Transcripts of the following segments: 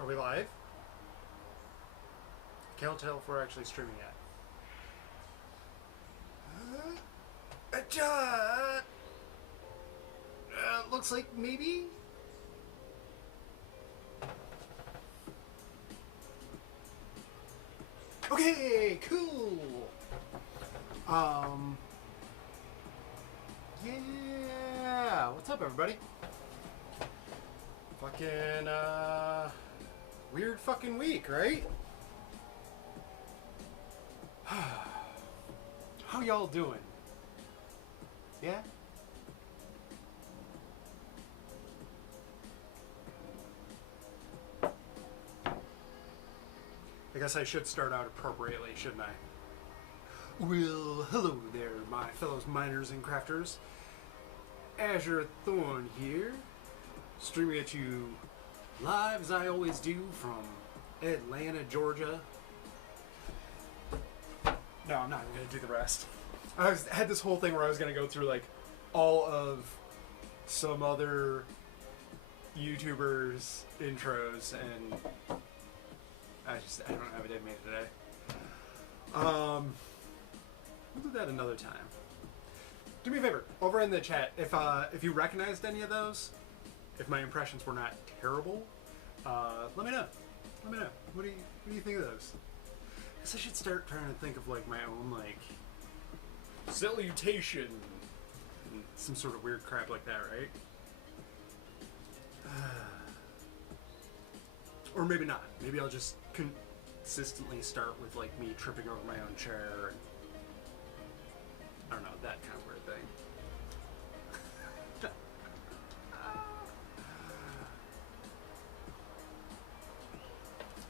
Are we live? Can't tell if we're actually streaming yet. Looks like maybe. Okay, cool. Yeah. What's up, everybody? Fucking weird fucking week, right? How y'all doing? Yeah? I guess I should start out appropriately, shouldn't I? Well, hello there, my fellow miners and crafters. Azure Thorn here, streaming at you live as I always do from Atlanta, Georgia. No, I'm not going to do the rest. I had this whole thing where I was going to go through like all of some other YouTubers' intros, and I don't have it in me today. We'll do that another time. Do me a favor, over in the chat, if you recognized any of those, if my impressions were not terrible, let me know. Let me know. What do you think of those? I guess I should start trying to think of like my own like salutation, and some sort of weird crap like that, right? Or maybe not. Maybe I'll just consistently start with like me tripping over my own chair. And, I don't know, that kind of weird thing.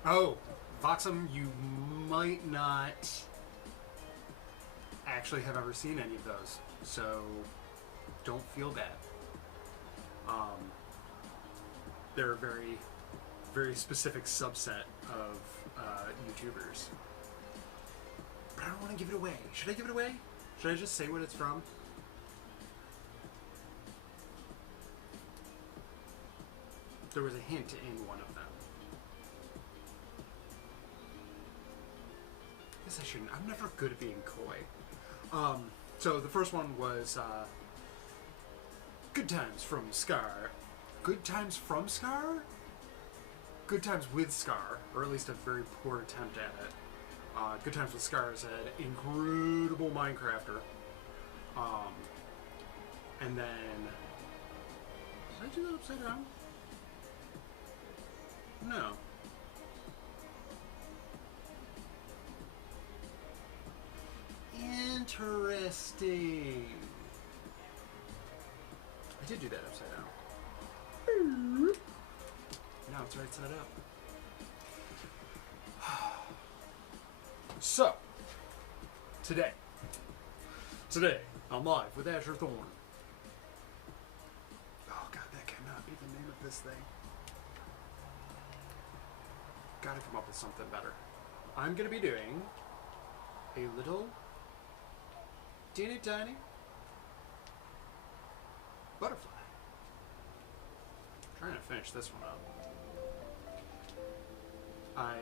Oh, Voxum, you might not actually have ever seen any of those, so don't feel bad. They're a very, very specific subset of YouTubers. But I don't want to give it away. Should I give it away? Should I just say what it's from? There was a hint in one of them. I guess I shouldn't. I'm never good at being coy. So the first one was Good Times from Scar. Good Times from Scar? Good Times with Scar, or at least a very poor attempt at it. Good Times with Scar is an incredible Minecrafter. And then... Did I do that upside down? No. Interesting. I did do that upside down. Now it's right side up. So, today, I'm live with Azure Thorn. Oh god, that cannot be the name of this thing. Gotta come up with something better. I'm gonna be doing a little teeny tiny butterfly. Trying to finish this one up. I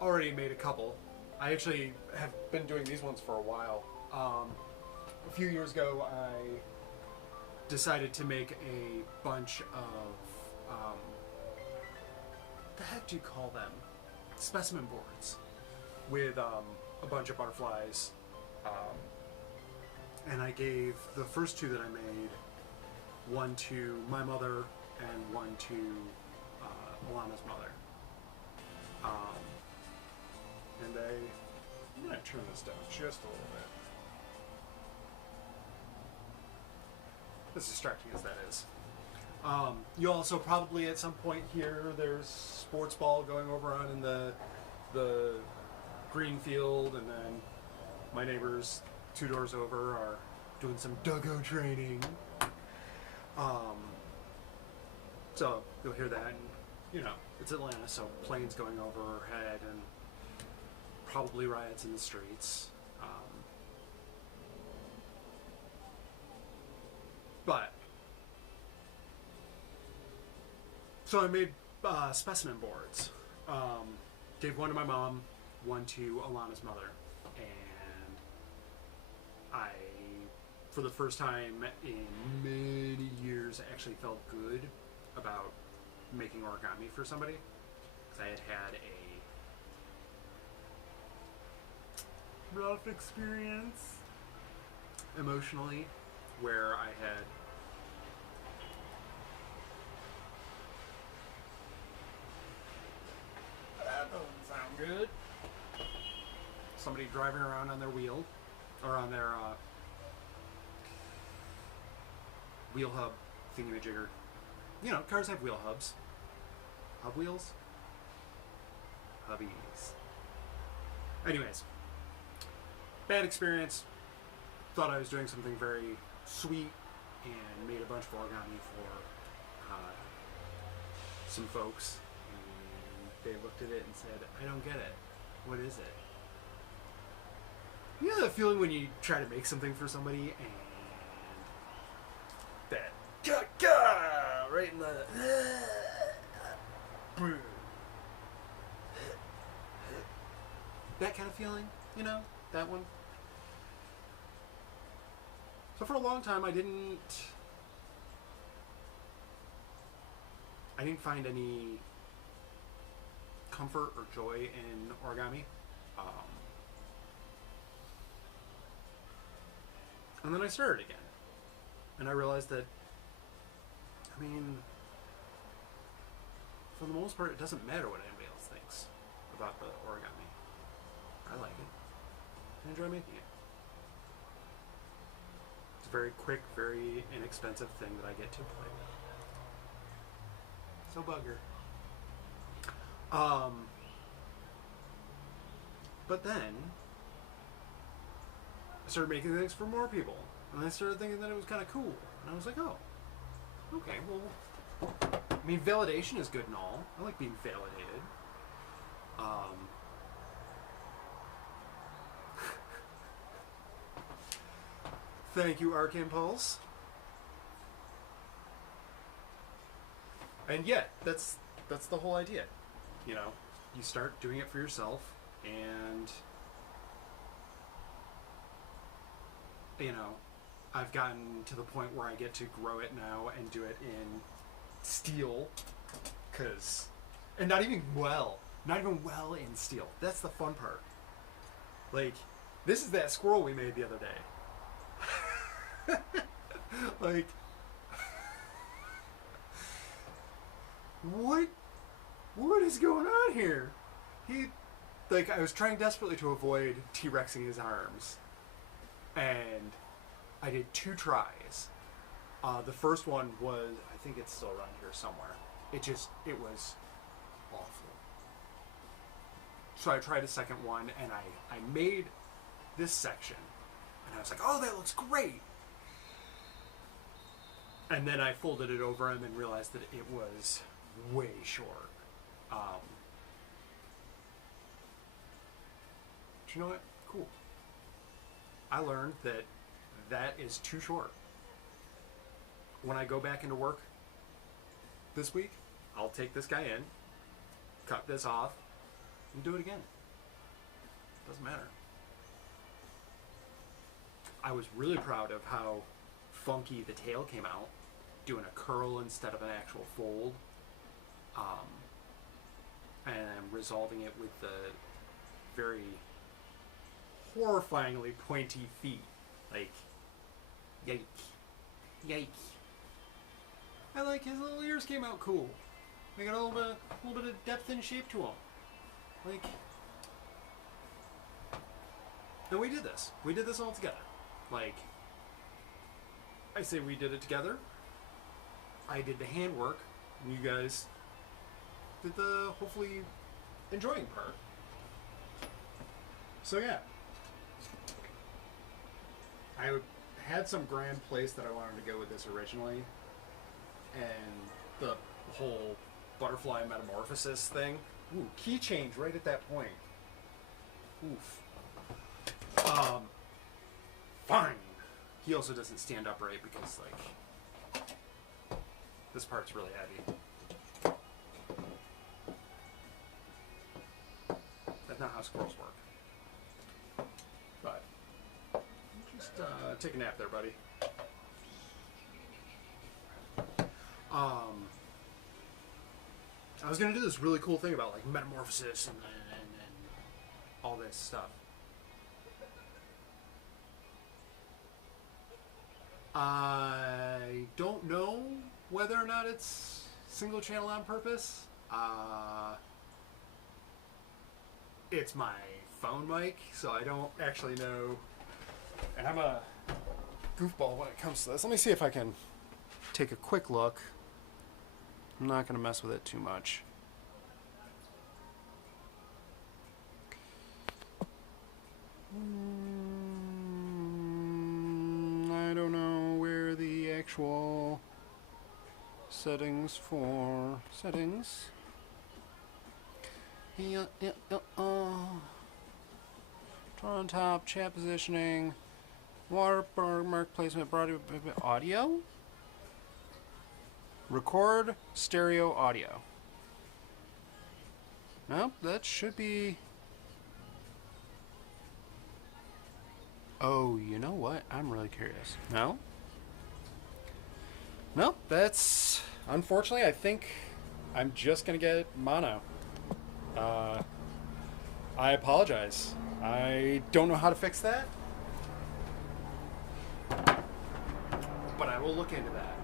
already made a couple. I actually have been doing these ones for a while. A few years ago, I decided to make a bunch of, what the heck do you call them? Specimen boards with a bunch of butterflies. And I gave the first two that I made, one to my mother and one to Alana's mother. And I'm going to turn this down just a little bit. As distracting as that is. You also probably at some point hear there's sports ball going over on in the green field, and then my neighbors 2 doors over are doing some duggo training. So you'll hear that, and you know, it's Atlanta, so planes going overhead and probably riots in the streets. But so I made specimen boards, Gave one to my mom, one to Alana's mother, and I, for the first time in many years, actually felt good about making origami for somebody, because I had a rough experience emotionally where I had that doesn't sound good. Somebody driving around on their wheel, or on their wheel hub thingamajigger. You know, cars have wheel hubs. Hub wheels? Hubbies. Anyways, bad experience. Thought I was doing something very sweet and made a bunch of origami for some folks. And they looked at it and said, I don't get it. What is it? You know that feeling when you try to make something for somebody and that right in the that kind of feeling, you know, that one. So for a long time I didn't find any comfort or joy in origami. And then I started again. And I realized that, I mean, for the most part, it doesn't matter what anybody else thinks about the origami. I like it. I enjoy making it. It's a very quick, very inexpensive thing that I get to play with. So bugger. But then I started making things for more people, and I started thinking that it was kind of cool, and I was like, oh, okay, well, I mean, validation is good and all. I like being validated. Thank you, Arc Impulse. And yet, that's the whole idea. You know, you start doing it for yourself, and you know, I've gotten to the point where I get to grow it now and do it in steel, and not even well in steel. That's the fun part. Like, this is that squirrel we made the other day. Like, what is going on here? I was trying desperately to avoid T-Rexing his arms, and I did 2 tries. The first one was, I think it's still around here somewhere. It was awful. So I tried a second one, and I made this section, and I was like, oh, that looks great. And then I folded it over him and realized that it was way short. But you know what? Cool. I learned that is too short. When I go back into work this week, I'll take this guy in, cut this off, and do it again. Doesn't matter. I was really proud of how funky the tail came out, doing a curl instead of an actual fold, and resolving it with the very horrifyingly pointy feet. Like, yike. I like his little ears came out cool. They got a little bit of depth and shape to them. Like, and we did this. We did this all together. Like, I say we did it together. I did the handwork, and you guys did the hopefully enjoying part. So yeah, I had some grand place that I wanted to go with this originally, and the whole butterfly metamorphosis thing. Ooh, key change right at that point. Oof. Fine. He also doesn't stand upright because, like, this part's really heavy. not how squirrels work. But just take a nap there, buddy. I was gonna do this really cool thing about like metamorphosis and all this stuff. I don't know whether or not it's single channel on purpose. It's my phone mic, so I don't actually know. And I'm a goofball when it comes to this. Let me see if I can take a quick look. I'm not going to mess with it too much. I don't know where the actual settings for settings. Turn on top, chat positioning, watermark placement, broad audio. Record stereo audio. Nope, that should be. Oh, you know what? I'm really curious. No? Nope, that's. Unfortunately, I think I'm just gonna get mono. I apologize. I don't know how to fix that. But I will look into that.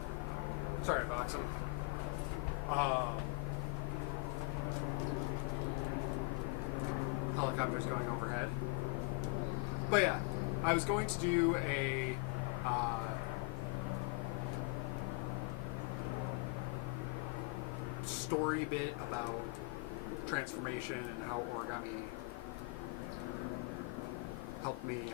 Sorry, Boxem. Helicopters going overhead. But yeah, I was going to do a story bit about transformation and how origami helped me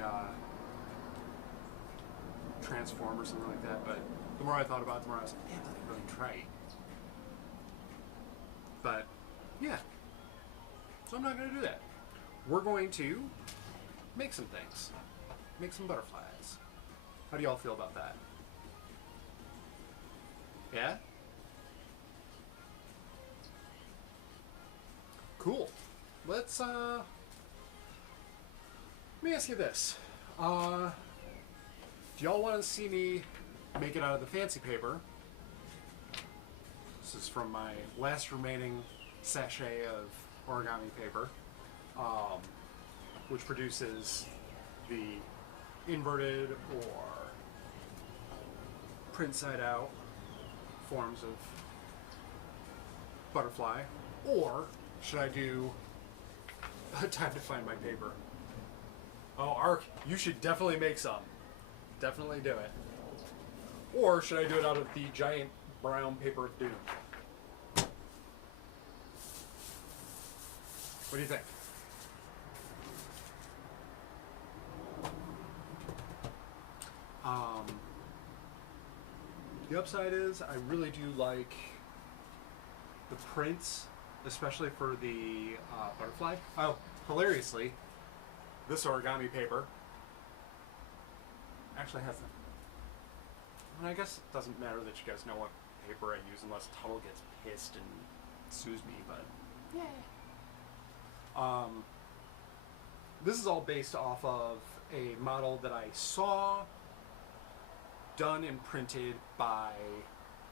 transform or something like that, but the more I thought about it, the more I was like, damn, that ain't really trite. But, yeah. So I'm not going to do that. We're going to make some things. Make some butterflies. How do y'all feel about that? Yeah? Cool. Let's, let me ask you this. Do y'all want to see me make it out of the fancy paper? This is from my last remaining sachet of origami paper, which produces the inverted or print side out forms of butterfly, or should I do time to find my paper? Oh, Ark, you should definitely make some. Definitely do it. Or should I do it out of the giant brown paper of doom? What do you think? The upside is I really do like the prints, especially for the butterfly. Oh, hilariously, this origami paper actually has them. I guess it doesn't matter that you guys know what paper I use unless Tuttle gets pissed and sues me, but yeah. This is all based off of a model that I saw done and printed by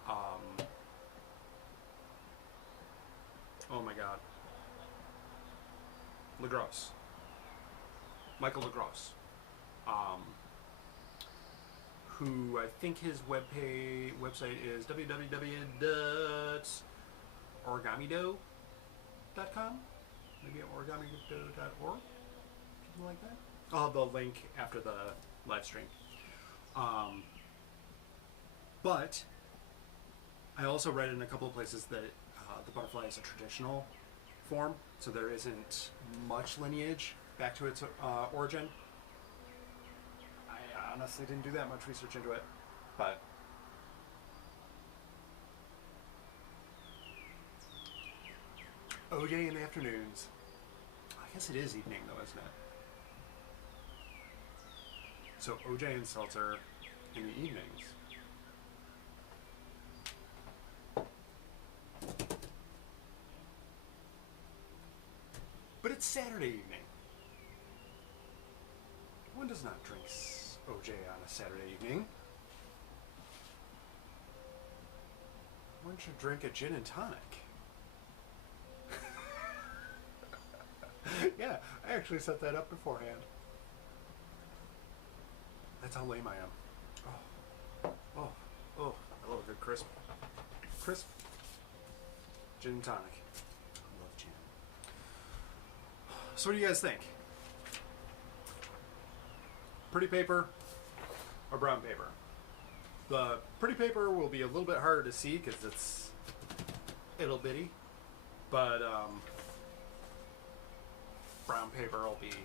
oh my god, LaGrosse. Michael LaGrosse. Who I think his website is www.origamido.com, maybe origamido.org, something like that. I'll have the link after the live stream. But I also read in a couple of places that the butterfly is a traditional form, so there isn't much lineage back to its origin. I honestly didn't do that much research into it, but OJ in the afternoons. I guess it is evening though, isn't it? So OJ and seltzer in the evenings. But But it's Saturday evening. One does not drink OJ on a Saturday evening. One should drink a gin and tonic. Yeah, I actually set that up beforehand. That's how lame I am. Oh, I love a good crisp gin and tonic. I love gin. So what do you guys think? Pretty paper or brown paper? The pretty paper will be a little bit harder to see because it's ittle bitty, but brown paper will be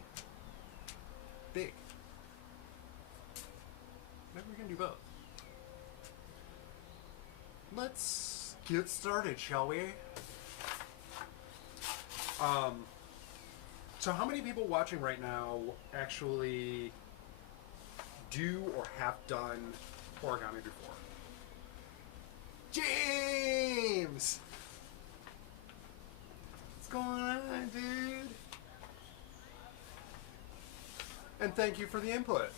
big. Maybe we can do both. Let's get started, shall we? So how many people watching right now actually do or have done origami before? James! What's going on, dude? And thank you for the input.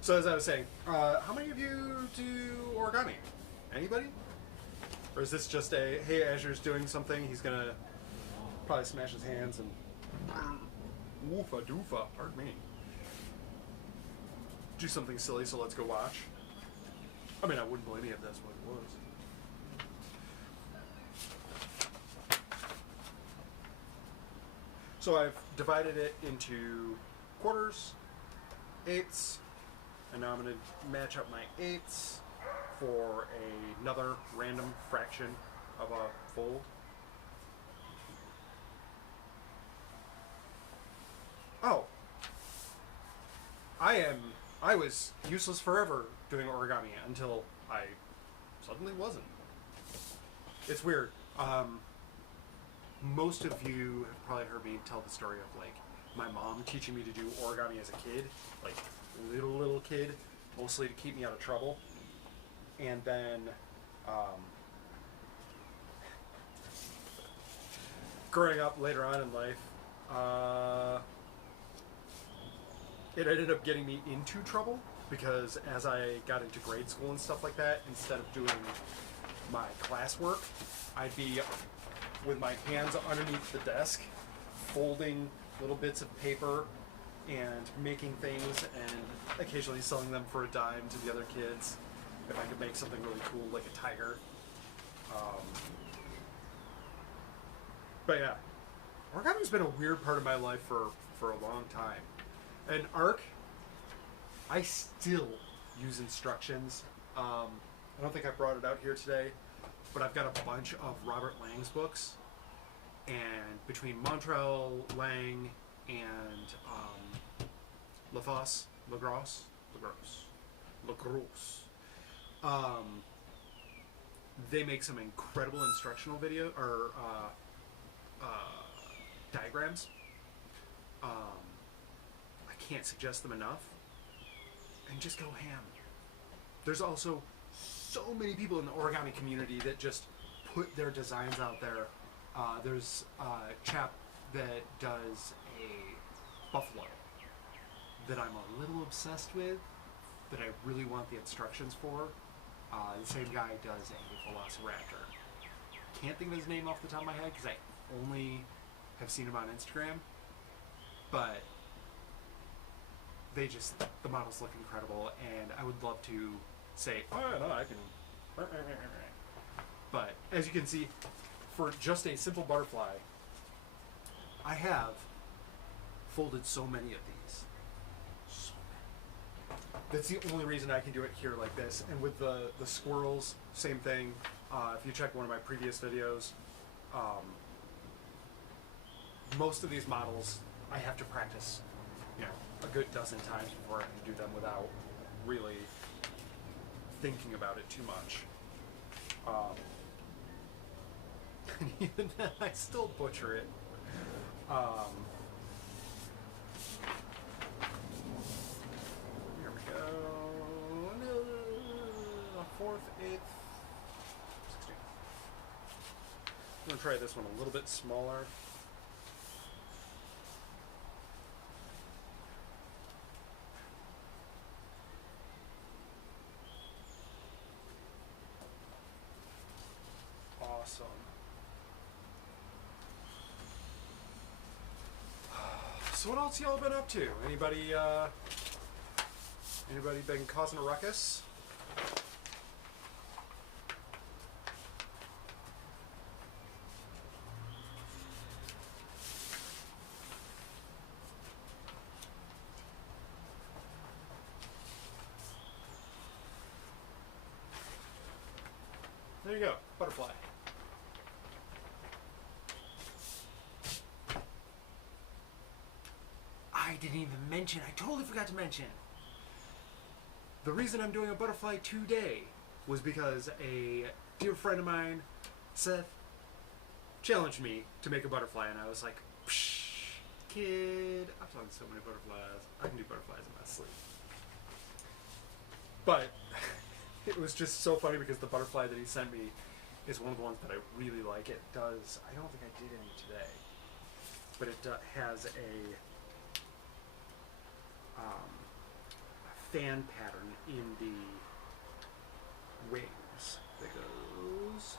So as I was saying, how many of you do origami? Anybody? Or is this just a, hey, Azure's doing something, he's gonna probably smash his hands and woofa doofa, pardon me. Do something silly, so let's go watch. I mean, I wouldn't blame you if that's what it was. So I've divided it into quarters, eighths, and now I'm going to match up my eighths for another random fraction of a fold. Oh. I was useless forever doing origami until I suddenly wasn't. It's weird. Most of you have probably heard me tell the story of like my mom teaching me to do origami as a kid, like little kid, mostly to keep me out of trouble. And then growing up later on in life, it ended up getting me into trouble because as I got into grade school and stuff like that, instead of doing my classwork, I'd be with my hands underneath the desk, folding little bits of paper and making things and occasionally selling them for a dime to the other kids if I could make something really cool like a tiger. But yeah, origami's been a weird part of my life for a long time. And ARC, I still use instructions. I don't think I brought it out here today, but I've got a bunch of Robert Lang's books. And between Montrell, Lang, and LaGrosse, they make some incredible instructional video or diagrams. I can't suggest them enough. And just go ham. There's also so many people in the origami community that just put their designs out there. There's a chap that does a buffalo that I'm a little obsessed with, that I really want the instructions for. The same guy does a velociraptor. Can't think of his name off the top of my head because I only have seen him on Instagram, but the models look incredible, and I would love to say, oh no, I can. But as you can see, for just a simple butterfly, I have folded so many of these. So many. That's the only reason I can do it here like this. And with the squirrels, same thing. If you check one of my previous videos, most of these models I have to practice, a good dozen times before I can do them without really thinking about it too much. And even then, I still butcher it. 4th, 8th, 16th. I'm going to try this one a little bit smaller. Awesome. So what else y'all been up to? Anybody been causing a ruckus? There you go, butterfly. I didn't even mention, I totally forgot to mention. The reason I'm doing a butterfly today was because a dear friend of mine, Seth, challenged me to make a butterfly, and I was like, psh, kid, I've done so many butterflies. I can do butterflies in my sleep. But it was just so funny because the butterfly that he sent me is one of the ones that I really like. It does, I don't think I did any today, but it has a fan pattern in the wings that goes,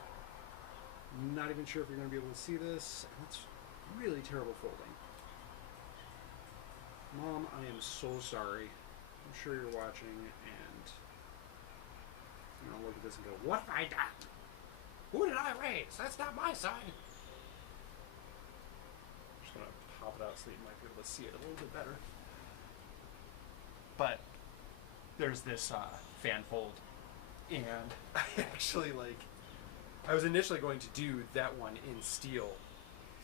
not even sure if you're going to be able to see this, and it's really terrible folding. Mom, I am so sorry. I'm sure you're watching, and you're going to look at this and go, what have I done? Who did I raise? That's not my son. I'm just going to pop it out so that you might be able to see it a little bit better. But there's this fan fold, and I actually I was initially going to do that one in steel,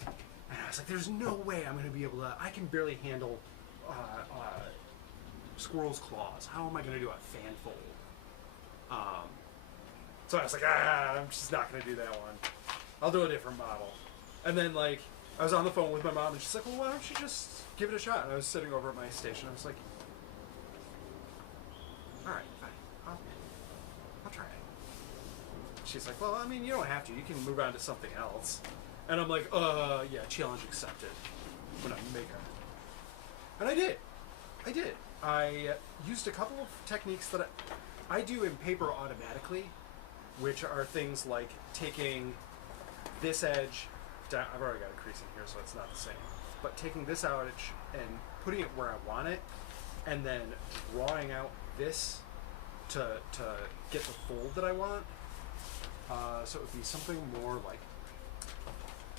and I was like, there's no way I'm going to be able to, I can barely handle squirrel's claws. How am I going to do a fan fold? So I was like, I'm just not going to do that one. I'll do a different model. And then I was on the phone with my mom, and she's like, well, why don't you just give it a shot? And I was sitting over at my station. I was like, all right, fine. I'll try it. She's like, well, I mean, you don't have to. You can move on to something else. And I'm like, yeah, challenge accepted. I'm gonna make it. And I did. I used a couple of techniques that I do in paper automatically, which are things like taking this edge down. I've already got a crease in here, so it's not the same. But taking this edge and putting it where I want it, and then drawing out this to get the fold that I want. So it would be something more like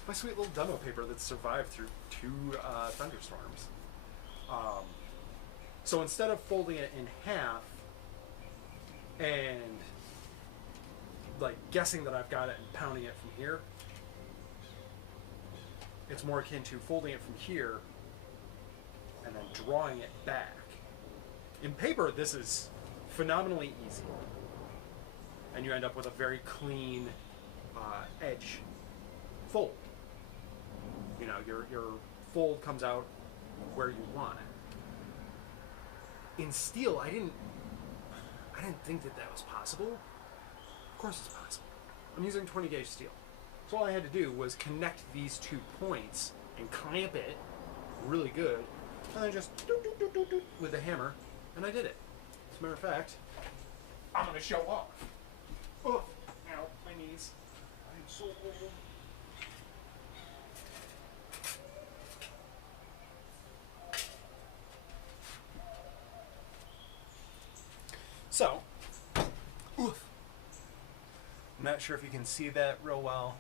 my sweet little demo paper that survived through 2 thunderstorms. So instead of folding it in half and guessing that I've got it and pounding it from here, it's more akin to folding it from here and then drawing it back. In paper, this is phenomenally easy, and you end up with a very clean edge fold. You know, your fold comes out where you want it. In steel, I didn't think that was possible. Of course it's possible. I'm using 20 gauge steel. So all I had to do was connect these 2 points and clamp it really good, and then just with the hammer, and I did it. As a matter of fact, I'm going to show off. Oh, ow, my knees. I am so old. So, oof. I'm not sure if you can see that real well.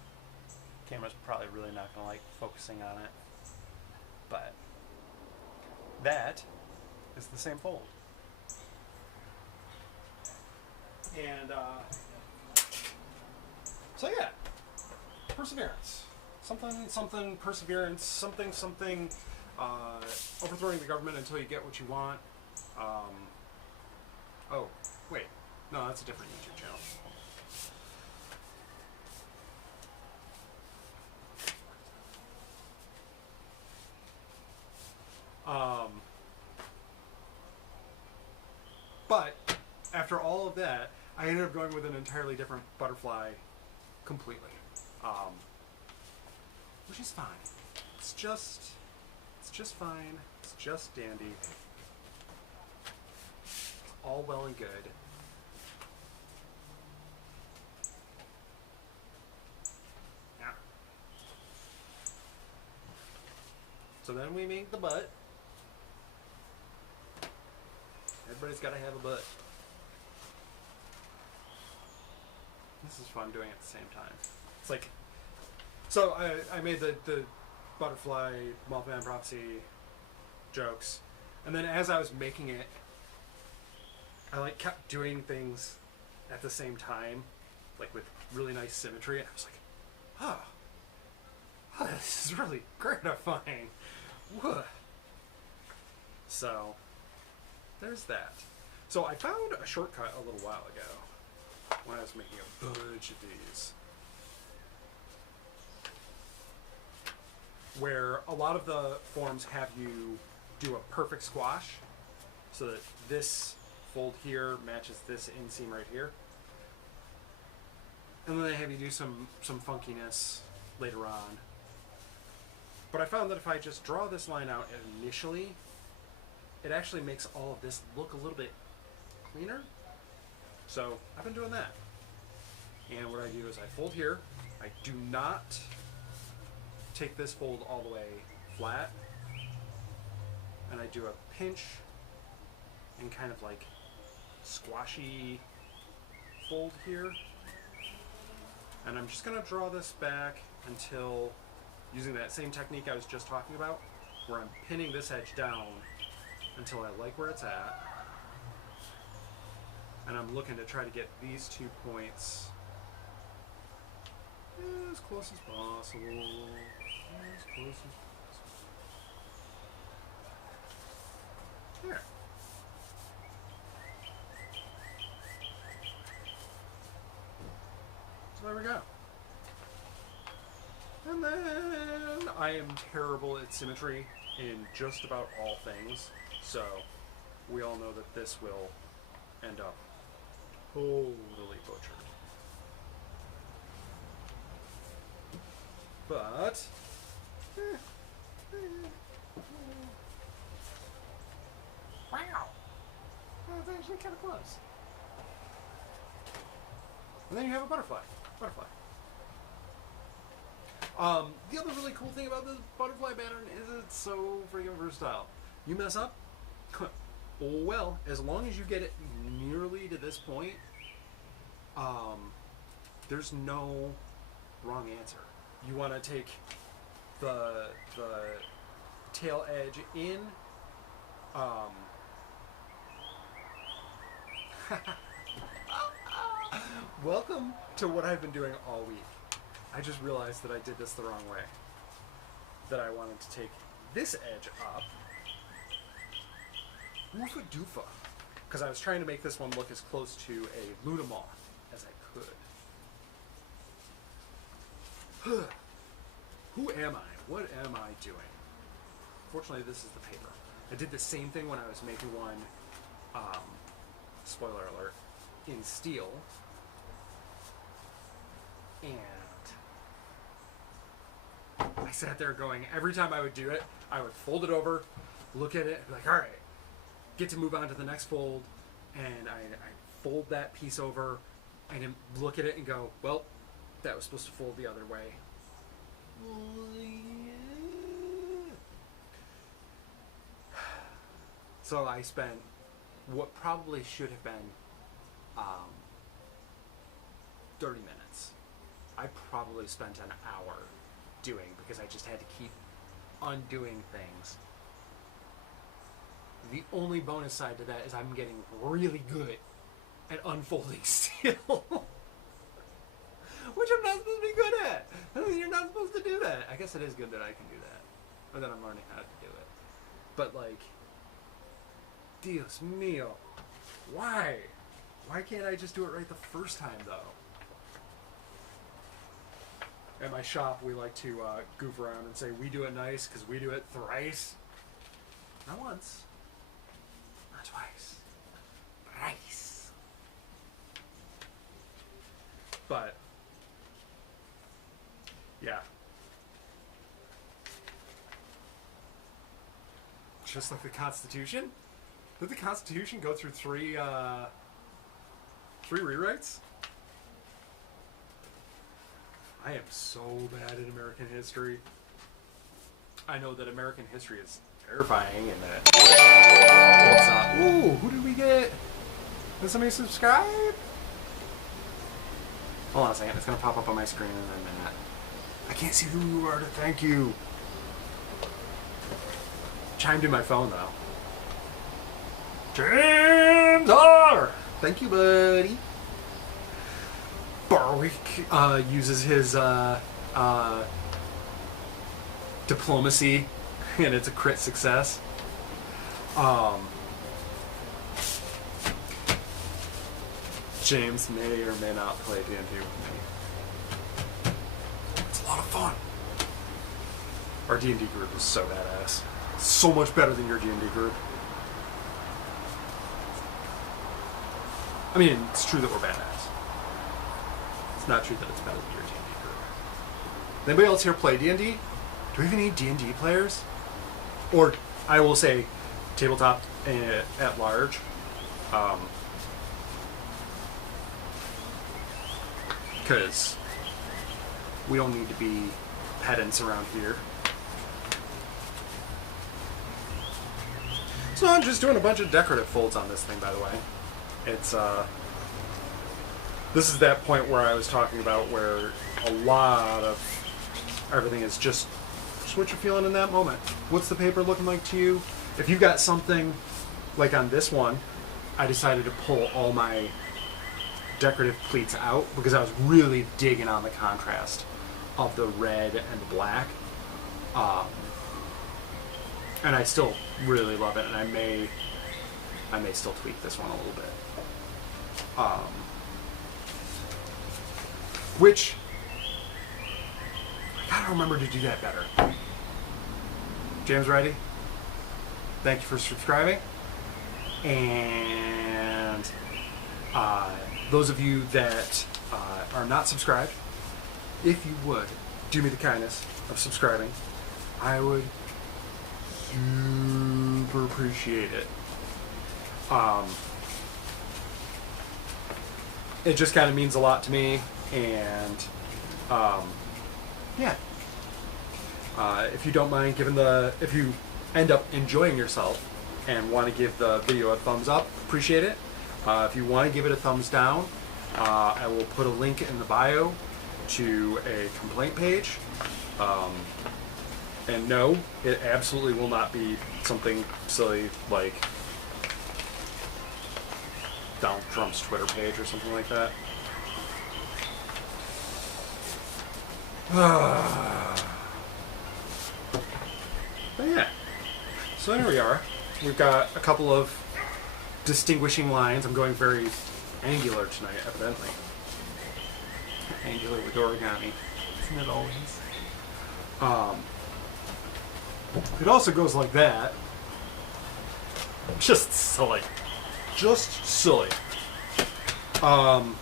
Camera's probably really not going to like focusing on it. But that is the same fold. And so yeah, perseverance. Something perseverance, something overthrowing the government until you get what you want. Oh, wait. No, that's a different YouTube channel. But after all of that, I ended up going with an entirely different butterfly completely. Which is fine. It's just fine. It's just dandy. It's all well and good. Yeah. So then we make the butt. Everybody's got to have a butt. This is fun doing it at the same time. It's like, so I made the butterfly Mothman prophecy jokes, and then as I was making it, I like kept doing things at the same time, like with really nice symmetry, and I was like, oh, this is really gratifying. Whoa. So there's that. So I found a shortcut a little while ago when I was making a bunch of these, where a lot of the forms have you do a perfect squash so that this fold here matches this inseam right here. And then they have you do some funkiness later on. But I found that if I just draw this line out initially, it actually makes all of this look a little bit cleaner. So I've been doing that. And what I do is I fold here. I do not take this fold all the way flat. And I do a pinch and kind of like squashy fold here. And I'm just going to draw this back until, using that same technique I was just talking about, where I'm pinning this edge down until I like where it's at. And I'm looking to try to get these 2 points as close as possible. As close as possible. There. So there we go. And then I am terrible at symmetry in just about all things, so we all know that this will end up totally butchered. But wow, that's actually kind of close. And then you have a butterfly. The other really cool thing about this butterfly pattern is it's so freaking versatile. You mess up, well, as long as you get it nearly to this point, there's no wrong answer. You want to take the tail edge in, welcome to what I've been doing all week. I just realized that I did this the wrong way. That I wanted to take this edge up. Woofa doofa. Because I was trying to make this one look as close to a Luna moth as I could. Who am I? What am I doing? Fortunately, this is the paper. I did the same thing when I was making one, spoiler alert, in steel. And I sat there going, every time I would do it, I would fold it over, look at it, and be like, all right, get to move on to the next fold, and I fold that piece over, and then look at it and go, well, that was supposed to fold the other way. So I spent what probably should have been 30 minutes. I probably spent an hour doing, because I just had to keep undoing things. The only bonus side to that is I'm getting really good at unfolding steel. Which I'm not supposed to be good at. I mean, you're not supposed to do that. I guess it is good that I can do that. Or that I'm learning how to do it. But like, Dios mío. Why? Why can't I just do it right the first time though? At my shop, we like to goof around and say we do it nice because we do it thrice. Not once. Not twice. Thrice. just like the Constitution. Did the Constitution go through three rewrites? I am so bad at American history. I know that American history is terrifying and that it's ooh, who did we get? Did somebody subscribe? Hold on a second, it's gonna pop up on my screen in a minute. I can't see who you are to thank you. Chimed in my phone though. James R! Thank you, buddy. Barwick uses his diplomacy, and it's a crit success. James may or may not play D&D with me. It's a lot of fun. Our D&D group is so badass. So much better than your D&D group. I mean, it's true that we're badass. It's not true that it's better than your D&D group. Anybody else here play D&D? Do we have any D&D players? Or, I will say, tabletop at large. Because we don't need to be pedants around here. So I'm just doing a bunch of decorative folds on this thing, by the way. It's, this is that point where I was talking about where a lot of everything is just what you're feeling in that moment. What's the paper looking like to you? If you've got something, like on this one, I decided to pull all my decorative pleats out because I was really digging on the contrast of the red and the black. And I still really love it, and I may still tweak this one a little bit. Which I gotta remember to do that better. James Ready, thank you for subscribing. And those of you that are not subscribed, if you would do me the kindness of subscribing, I would super appreciate it. It just kind of means a lot to me, and yeah. If you don't mind giving if you end up enjoying yourself and want to give the video a thumbs up, appreciate it. If you want to give it a thumbs down, I will put a link in the bio to a complaint page. And no, it absolutely will not be something silly like Donald Trump's Twitter page or something like that. But yeah, so here we are. We've got a couple of distinguishing lines. I'm going very angular tonight, evidently. Angular with origami. Isn't it always? It also goes like that. Just silly. Just silly. I'm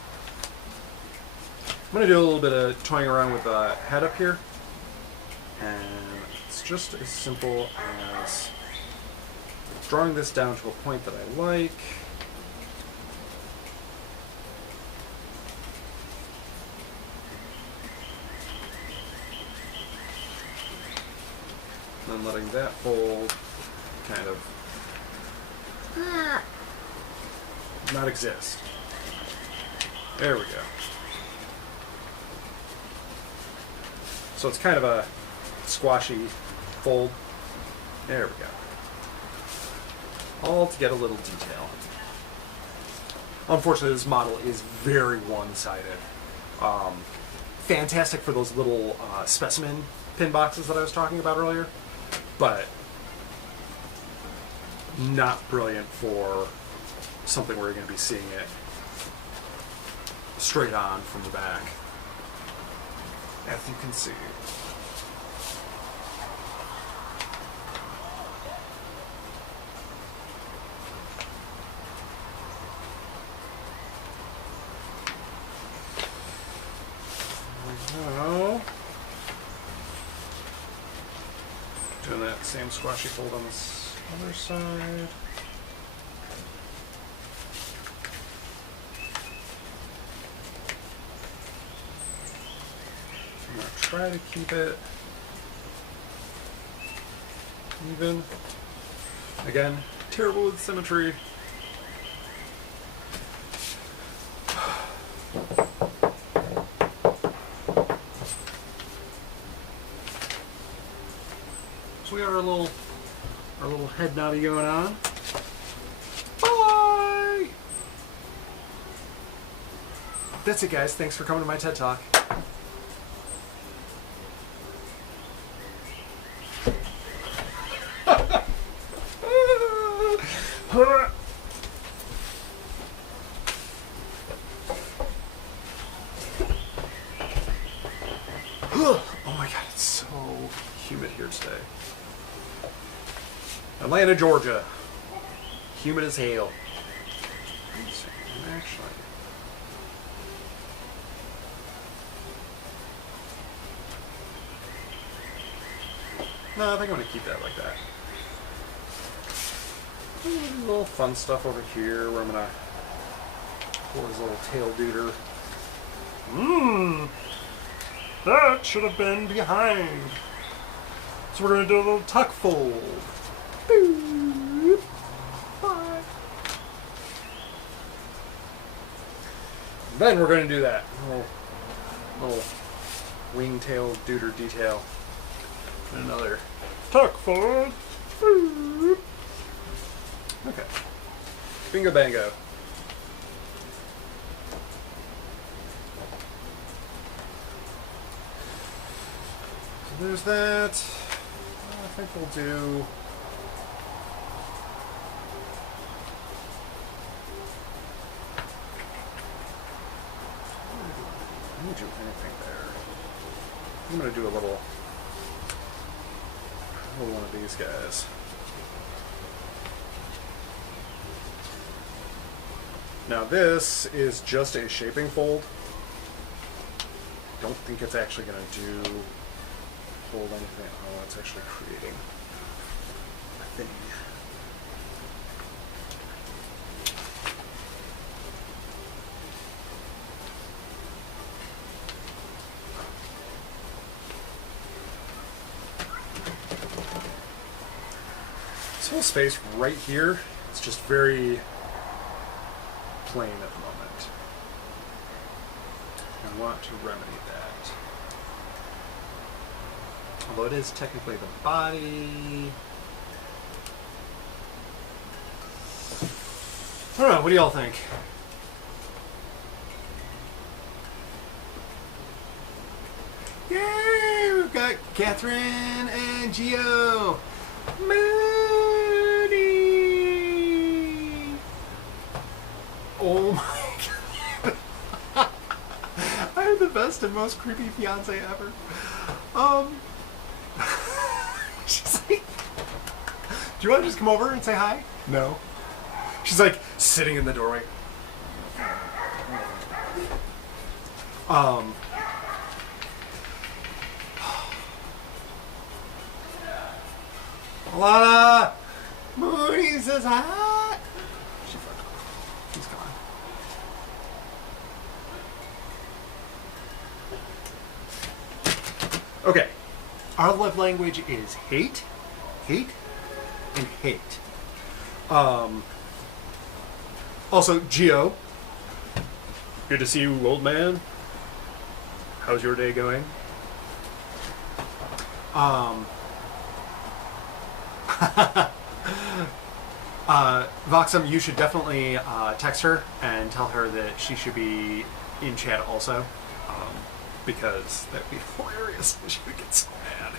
going to do a little bit of toying around with the head up here. And it's just as simple as drawing this down to a point that I like. And then letting that fold kind of not exist. There we go. So it's kind of a squashy fold. There we go. All to get a little detail. Unfortunately, this model is very one-sided. Fantastic for those little specimen pin boxes that I was talking about earlier, but not brilliant for something where you're going to be seeing it straight on from the back, as you can see. Now, doing that same squashy fold on this Other side. I'm gonna try to keep it even. Again, terrible with symmetry. So we got our little head noddy going on. Bye! That's it, guys. Thanks for coming to my TED Talk. Oh my god, it's so humid here today. Atlanta, Georgia. Humid as hell. Actually. No, I think I'm going to keep that like that. A little fun stuff over here where I'm going to pull his little tail dooter. That should have been behind. So we're going to do a little tuck fold. Boop. Bye. Then we're going to do that little wingtail dooter detail. And another tuck fold. Boop. Okay. Bingo bango. So there's that. I think we'll do. I don't do anything there. I'm gonna do a little one of these guys. Now this is just a shaping fold. Don't think it's actually going to hold anything. Oh, it's actually creating a thing. This whole space right here, it's just very plain at the moment. I want to remedy that. Although it is technically the body. I don't know, what do y'all think? Yay! We've got Catherine and Gio. Oh my god. I have the best and most creepy fiance ever. She's like, do you want to just come over and say hi? No. She's like sitting in the doorway. Alana! Moody says hi! She fucked off. She's gone. Okay. Our love language is hate, hate, and hate. Also, Gio. Good to see you, old man. How's your day going? Voxum, you should definitely text her and tell her that she should be in chat also, because that'd be hilarious. She would get so mad.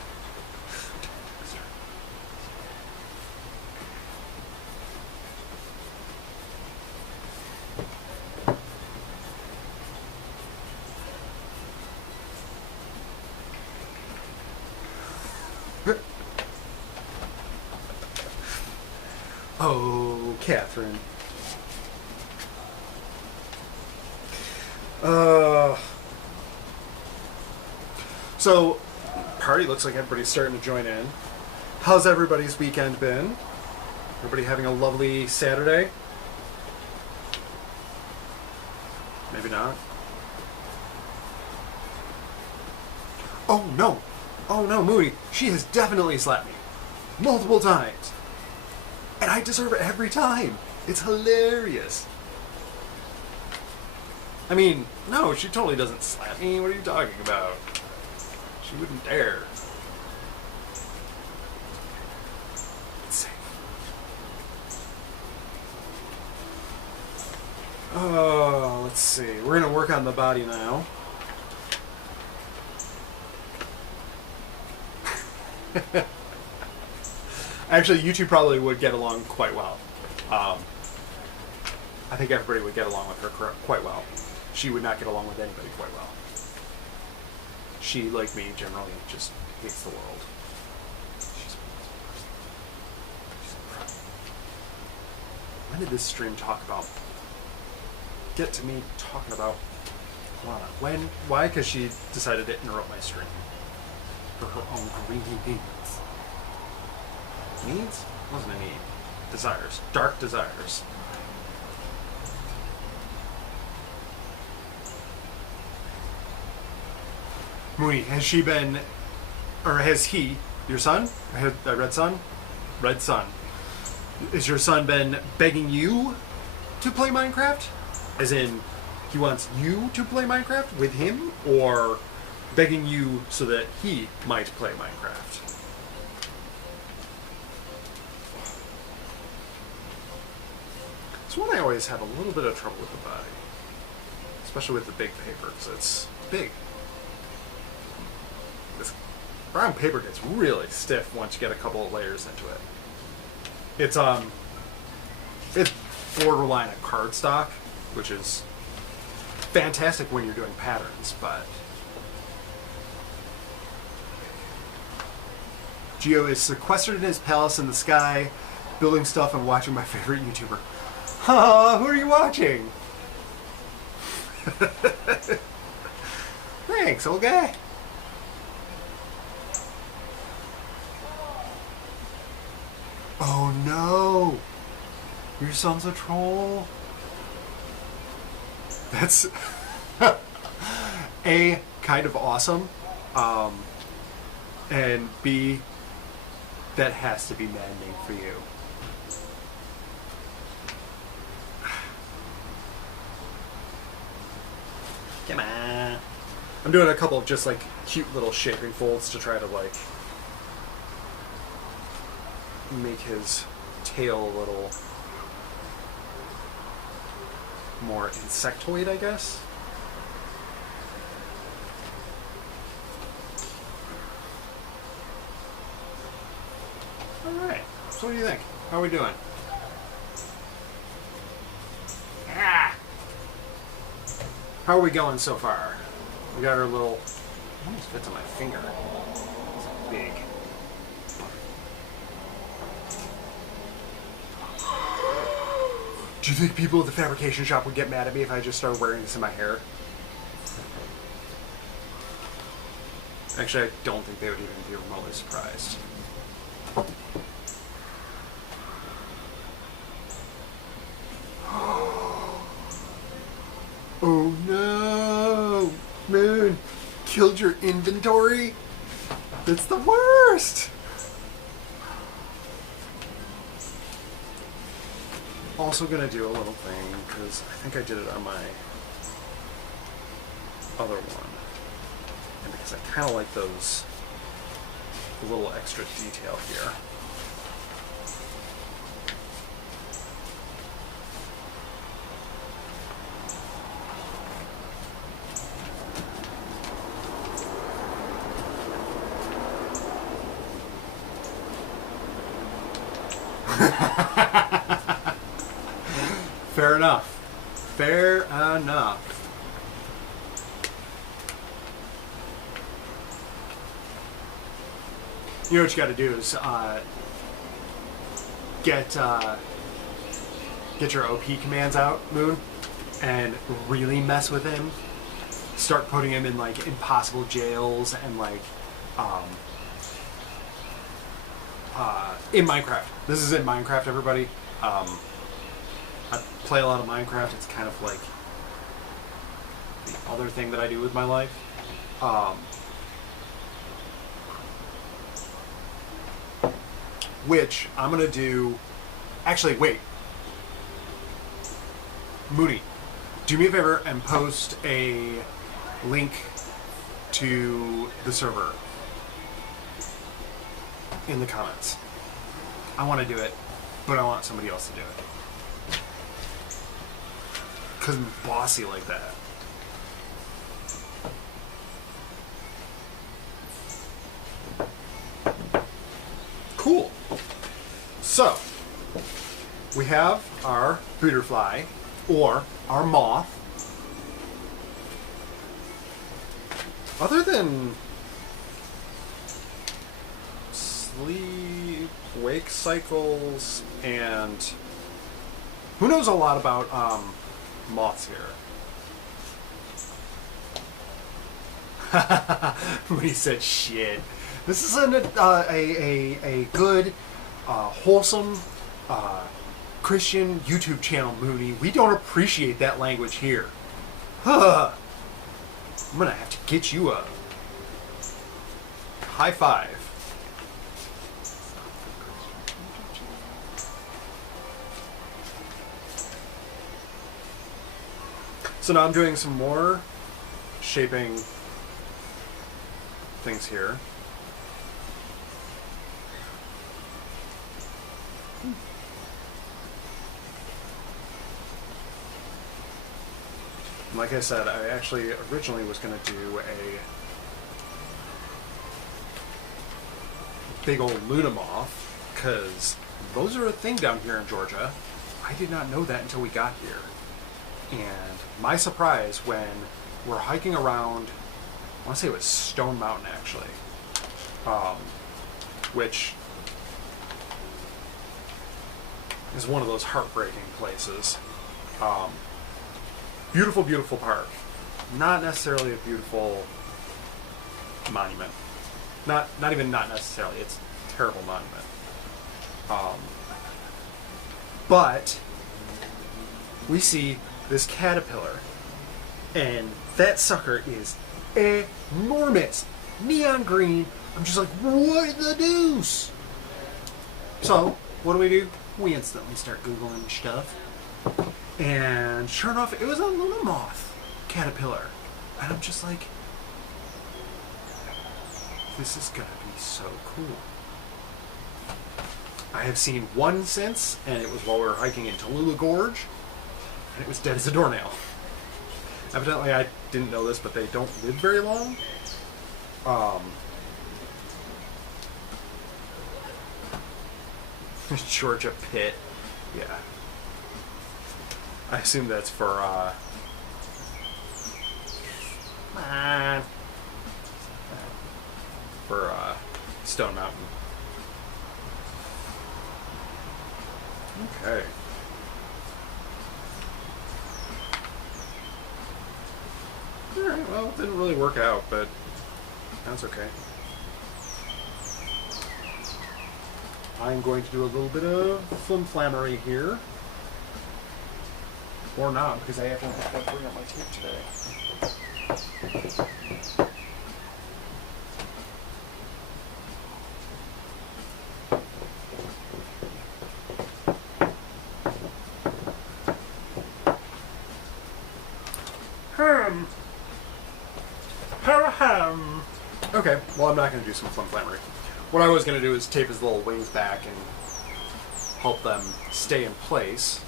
Oh, Catherine. So, party looks like everybody's starting to join in. How's everybody's weekend been? Everybody having a lovely Saturday? Maybe not. Oh no! Oh no, Moody! She has definitely slapped me. Multiple times. And I deserve it every time. It's hilarious. I mean, no, she totally doesn't slap me. What are you talking about? She wouldn't dare. It's safe. Oh, let's see. We're going to work on the body now. Actually, you two probably would get along quite well. I think everybody would get along with her quite well. She would not get along with anybody quite well. She, like me, generally just hates the world. When did this stream talk about... get to me talking about Lana? When? Why? Because she decided to interrupt my stream. For her own greedy needs. Needs? Wasn't a need. Desires. Dark desires. Mooney, has she been, or has he, your son, red son? Red son. Has your son been begging you to play Minecraft? As in, he wants you to play Minecraft with him? Or begging you so that he might play Minecraft? It's one I always have a little bit of trouble with the body. Especially with the big paper, because it's big. This brown paper gets really stiff once you get a couple of layers into it. It's borderline a cardstock, which is fantastic when you're doing patterns, but Geo is sequestered in his palace in the sky, building stuff and watching my favorite YouTuber. Huh, who are you watching? Thanks, old guy. Oh no! Your son's a troll? That's A, kind of awesome, and B, that has to be maddening for you. Come on. I'm doing a couple of just like cute little shaping folds to try to like make his tail a little more insectoid, I guess. Alright, so what do you think? How are we doing? How are we going so far? We got our little... almost fits on my finger. It's big. Do you think people at the fabrication shop would get mad at me if I just started wearing this in my hair? Actually, I don't think they would even be remotely surprised. Oh no! Moon! Killed your inventory? That's the worst! Also gonna do a little thing, because I think I did it on my other one. And because I kind of like those, the little extra detail here. Fair enough. Fair enough. You know what you got to do is get your OP commands out, Moon, and really mess with him. Start putting him in like impossible jails and like in Minecraft. This is in Minecraft, everybody. I play a lot of Minecraft. It's kind of like the other thing that I do with my life. Which I'm gonna do. Actually, wait. Moody, do me a favor and post a link to the server in the comments. I want to do it, but I want somebody else to do it. Because I'm bossy like that. Cool. So, we have our butterfly, or our moth. Other than sleep, wake cycles, and who knows a lot about moths here? When he said shit. This is a good, wholesome, Christian YouTube channel, Mooney. We don't appreciate that language here. I'm gonna have to get you a high five. So now I'm doing some more shaping things here. Like I said, I actually originally was going to do a big old Luna moth, because those are a thing down here in Georgia. I did not know that until we got here. And my surprise when we're hiking around, I want to say it was Stone Mountain actually, which is one of those heartbreaking places. Beautiful, beautiful park. Not necessarily a beautiful monument. Not even not necessarily. It's a terrible monument. But we see this caterpillar, and that sucker is enormous, neon green. I'm just like, what the deuce? So what do? We instantly start Googling stuff. And sure enough, it was a Luna moth caterpillar. And I'm just like, this is gonna be so cool. I have seen one since, and it was while we were hiking in Tallulah Gorge, and it was dead as a doornail. Evidently, I didn't know this, but they don't live very long. Georgia Pitt, yeah. I assume that's for, Stone Mountain. Okay. Alright, well, it didn't really work out, but that's okay. I'm going to do a little bit of flimflammery here. Or not, because I haven't had to bring up my tape today. Okay, well, I'm not going to do some flimflammery. What I was going to do is tape his little wings back and help them stay in place.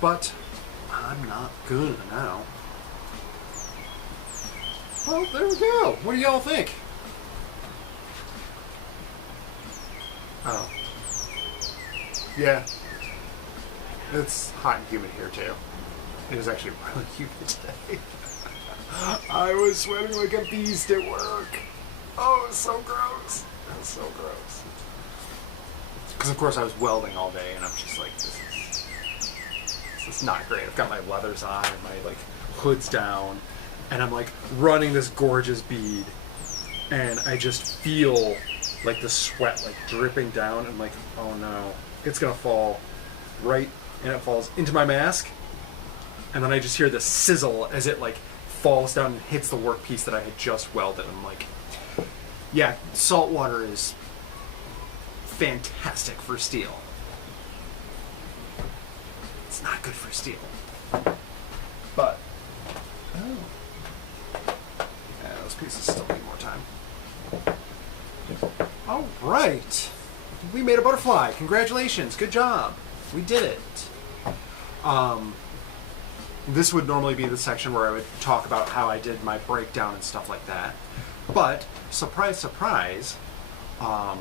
But I'm not good now. Well, there we go. What do y'all think? Oh. Yeah. It's hot and humid here, too. It was actually really humid today. I was sweating like a beast at work. Oh, it was so gross. It was so gross. Because, of course, I was welding all day, and I'm just like, this is not great. I've got my leathers on and my, like, hood's down, and I'm, like, running this gorgeous bead, and I just feel like the sweat like dripping down, and like, oh no, it's gonna fall right, and it falls into my mask, and then I just hear the sizzle as it like falls down and hits the workpiece that I had just welded. I'm like, yeah, salt water is fantastic for steel. It's not good for steel. But yeah, those pieces still need more time. All right. We made a butterfly. Congratulations. Good job. We did it. This would normally be the section where I would talk about how I did my breakdown and stuff like that. But, surprise, surprise, am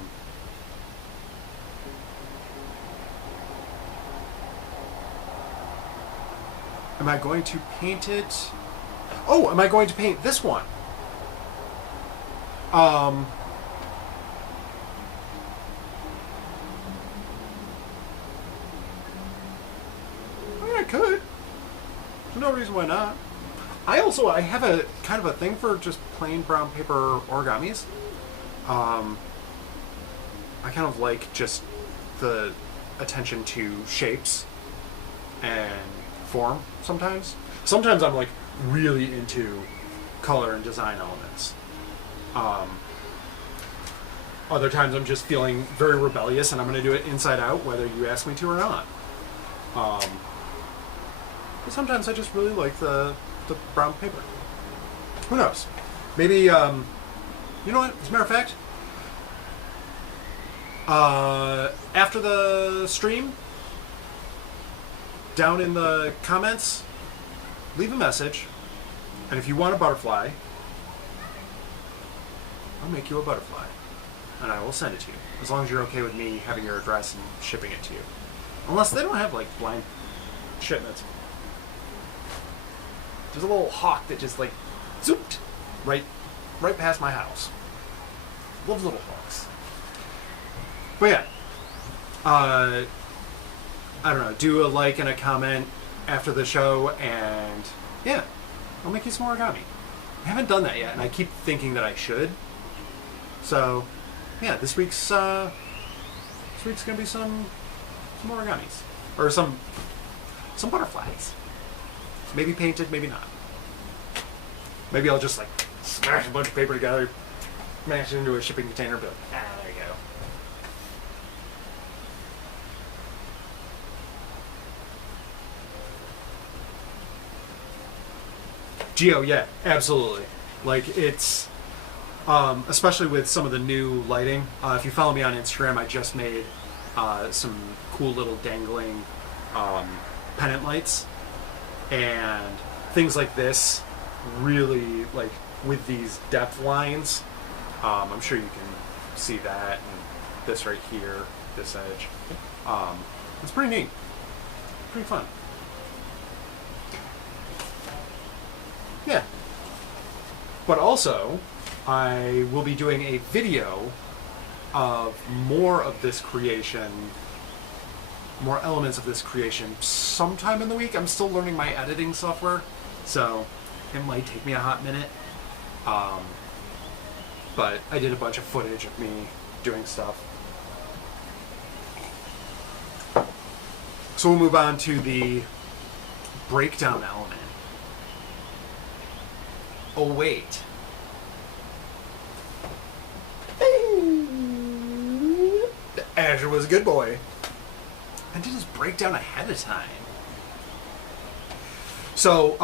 I going to paint it? Oh, am I going to paint this one? I mean, I could. There's no reason why not. I have a kind of a thing for just plain brown paper origamis. I kind of like just the attention to shapes and form sometimes. Sometimes I'm like really into color and design elements. Other times I'm just feeling very rebellious and I'm going to do it inside out whether you ask me to or not. But sometimes I just really like the brown paper. Who knows? Maybe, you know what, as a matter of fact, after the stream, down in the comments, leave a message, and if you want a butterfly, I'll make you a butterfly, and I will send it to you, as long as you're okay with me having your address and shipping it to you. Unless they don't have, like, blind shipments. There's a little hawk that just, like, zooped right past my house. Love little hawks. But yeah, I don't know, do a like and a comment after the show, and yeah, I'll make you some origami. I haven't done that yet, and I keep thinking that I should. So, yeah, this week's gonna be some origamis, or some butterflies. Maybe painted, maybe not. Maybe I'll just like smash a bunch of paper together, smash it into a shipping container, but there you go. Geo, yeah, absolutely. Like it's, especially with some of the new lighting. If you follow me on Instagram, I just made some cool little dangling pennant lights. And things like this really, like, with these depth lines, I'm sure you can see that, and this right here, this edge. It's pretty neat. Pretty fun. Yeah. But also, I will be doing a video of more of this creation, more elements of this creation sometime in the week. I'm still learning my editing software, so it might take me a hot minute. But I did a bunch of footage of me doing stuff. So we'll move on to the breakdown element. Oh wait. Azure was a good boy. I did his breakdown ahead of time. So,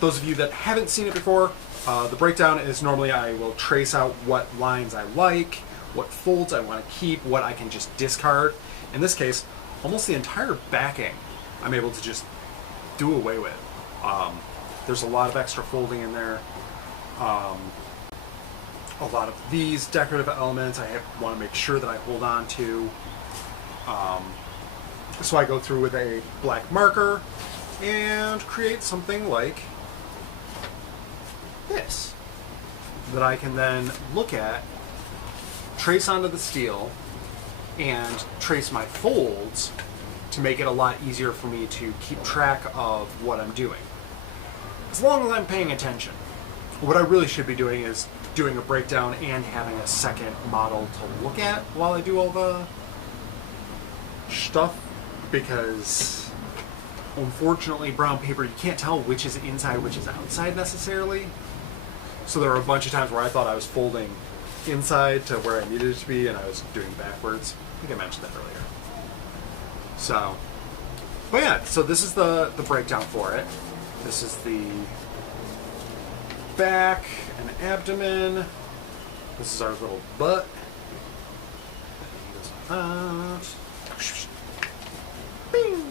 those of you that haven't seen it before, the breakdown is normally I will trace out what lines I like, what folds I want to keep, what I can just discard. In this case, almost the entire backing I'm able to just do away with. There's a lot of extra folding in there. A lot of these decorative elements I want to make sure that I hold on to. So I go through with a black marker and create something like this that I can then look at, trace onto the steel, and trace my folds to make it a lot easier for me to keep track of what I'm doing. As long as I'm paying attention. What I really should be doing is doing a breakdown and having a second model to look at while I do all the stuff, because unfortunately brown paper, you can't tell which is inside, which is outside necessarily. So there were a bunch of times where I thought I was folding inside to where I needed it to be, and I was doing backwards. I think I mentioned that earlier. So, but yeah, so this is the breakdown for it. This is the back and abdomen. This is our little butt. Bing.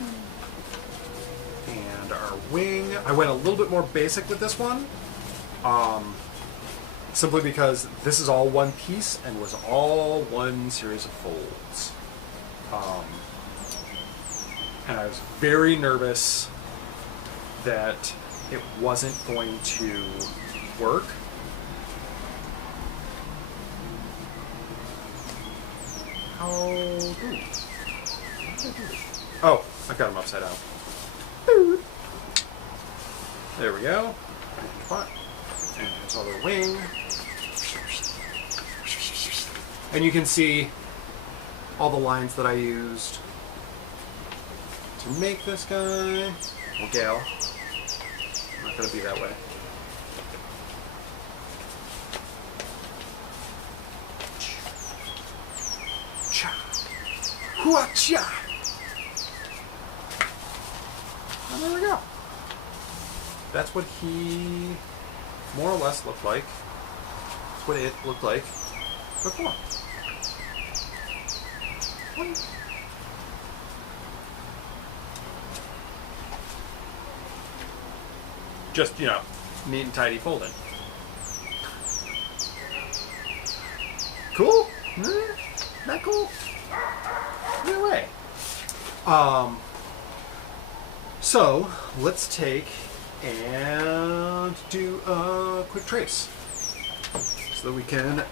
And our wing. I went a little bit more basic with this one. Simply because this is all one piece and was all one series of folds. And I was very nervous that it wasn't going to work. Oh, I've got them upside down. There we go. And here's our little wing. And you can see all the lines that I used to make this guy. Or gal. Not going to be that way. Hua-cha! And there we go. That's what he more or less looked like. That's what it looked like before. Just, you know, neat and tidy folding. Cool? Not cool? No way. So let's take and do a quick trace so that we can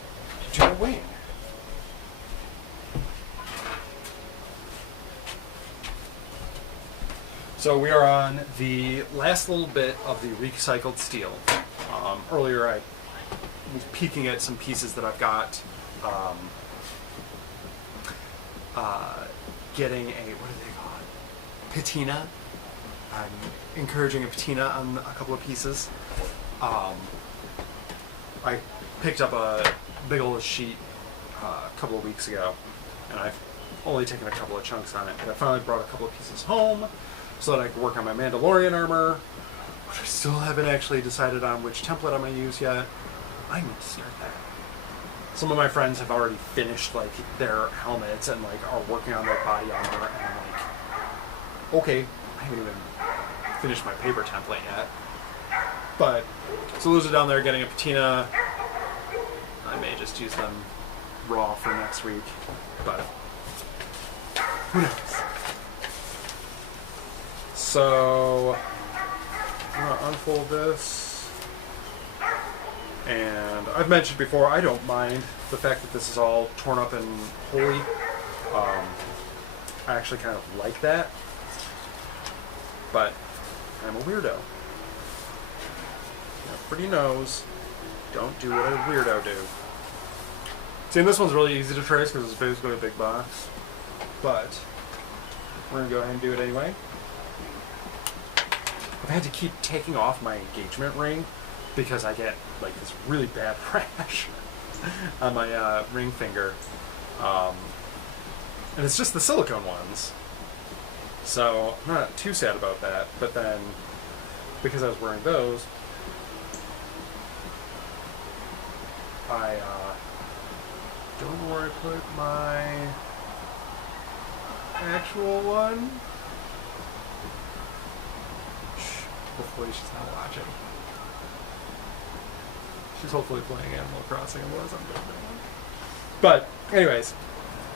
do a wing. So we are on the last little bit of the recycled steel. Earlier I was peeking at some pieces that I've got. Getting a, what do they call it? Patina. I'm encouraging a patina on a couple of pieces. I picked up a big old sheet a couple of weeks ago, and I've only taken a couple of chunks on it. But I finally brought a couple of pieces home so that I could work on my Mandalorian armor, which I still haven't actually decided on which template I'm going to use yet. I need to start that. Some of my friends have already finished like their helmets and like are working on their body armor, and I'm like, okay, I haven't even finished my paper template yet. But so those are down there getting a patina. I may just use them raw for next week, but who knows? So I'm gonna unfold this. And I've mentioned before, I don't mind the fact that this is all torn up and holy. I actually kind of like that. But I'm a weirdo. Pretty nose. Don't do what a weirdo do. See, and this one's really easy to trace because it's basically a big box. But we're going to go ahead and do it anyway. I've had to keep taking off my engagement ring because I get like this really bad rash on my ring finger. And it's just the silicone ones. So I'm not too sad about that. But then, because I was wearing those, I don't know where I put my actual one. Shh, hopefully she's not watching. She's hopefully playing Animal Crossing unless I'm doing that. But anyways,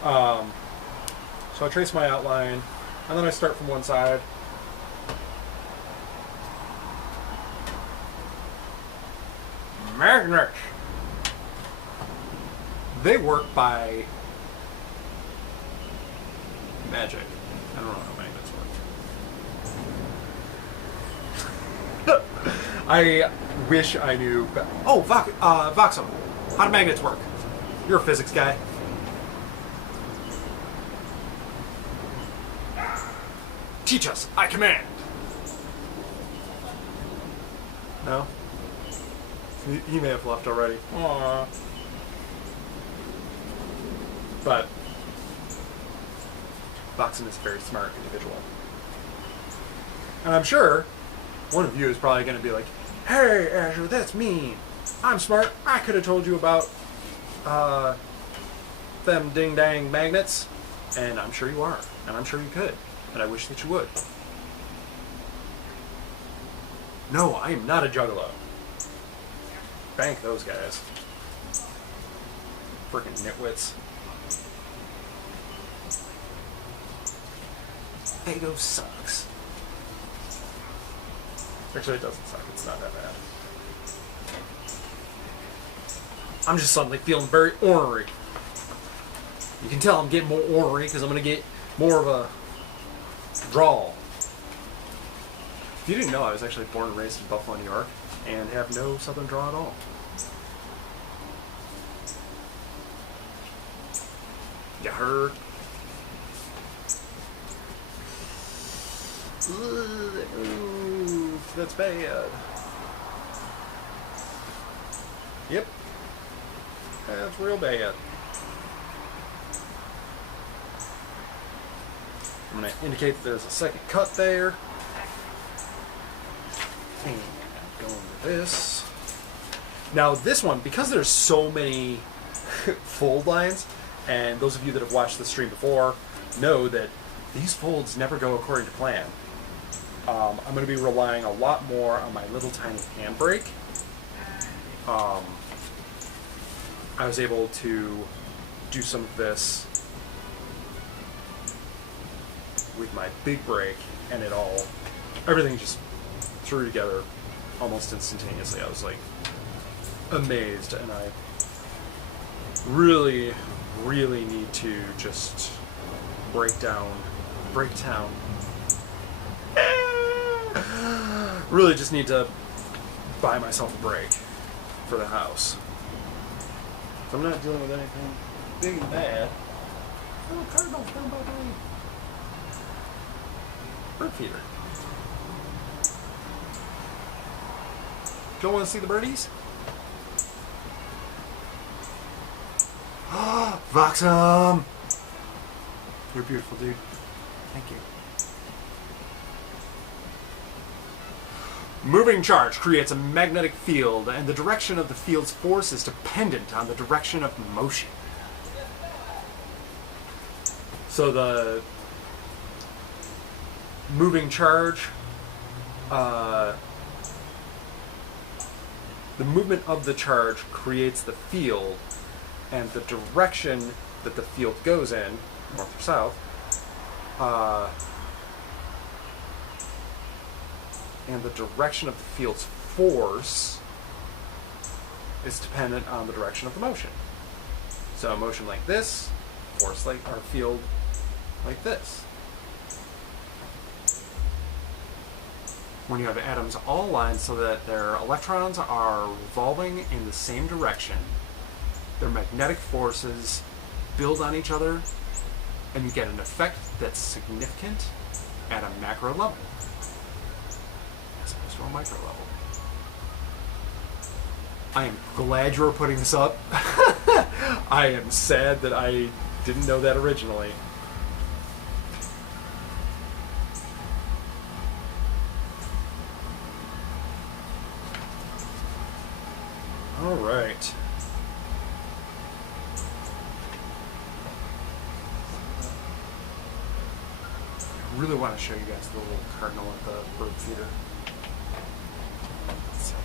so I trace my outline, and then I start from one side. Magnets! They work by magic. I don't know how magnets work. I wish I knew. Oh, Voxum. How do magnets work? You're a physics guy. Teach us. I command. No? He may have left already. Aww. But Voxen is a very smart individual. And I'm sure one of you is probably going to be like, hey, Azure, that's mean. I'm smart. I could have told you about them ding-dang magnets. And I'm sure you are. And I'm sure you could. And I wish that you would. No, I am not a juggalo. Bank those guys. Freaking nitwits. Fago sucks. Actually, it doesn't suck. It's not that bad. I'm just suddenly feeling very ornery. You can tell I'm getting more ornery because I'm going to get more of a drawl. If you didn't know, I was actually born and raised in Buffalo, New York, and have no southern drawl at all. You heard? Ooh, that's bad. Yep. That's real bad. I'm going to indicate that there's a second cut there. And going to this. Now this one, because there's so many fold lines, and those of you that have watched the stream before know that these folds never go according to plan. I'm going to be relying a lot more on my little tiny handbrake. I was able to do some of this with my big brake, and everything just threw together almost instantaneously. I was like amazed, and I really need to just break down. Really just need to buy myself a brake for the house. If I'm not dealing with anything big and bad. Oh, cardinals down by me. Bird feeder. Don't want to see the birdies? Voxum! You're beautiful, dude. Thank you. Moving charge creates a magnetic field, and the direction of the field's force is dependent on the direction of motion. So the moving charge, the movement of the charge creates the field, and the direction that the field goes in, north or south, and the direction of the field's force is dependent on the direction of the motion. So motion like this, force like, or field like this. When you have atoms all aligned so that their electrons are revolving in the same direction, their magnetic forces build on each other, and you get an effect that's significant at a macro level, as opposed to a micro level. I am glad you were putting this up. I am sad that I didn't know that originally. All right. I really want to show you guys the little cardinal at the bird feeder. Let's see.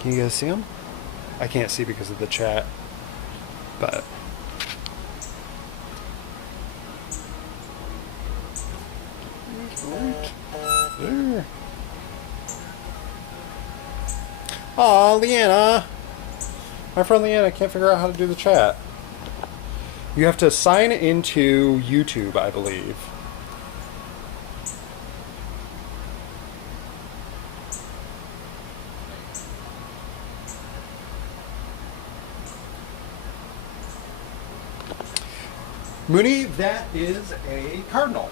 Can you guys see them? I can't see because of the chat, but Right there. Aw, Leanna. My friend Leanna can't figure out how to do the chat. You have to sign into YouTube, I believe. Mooney, that is a cardinal.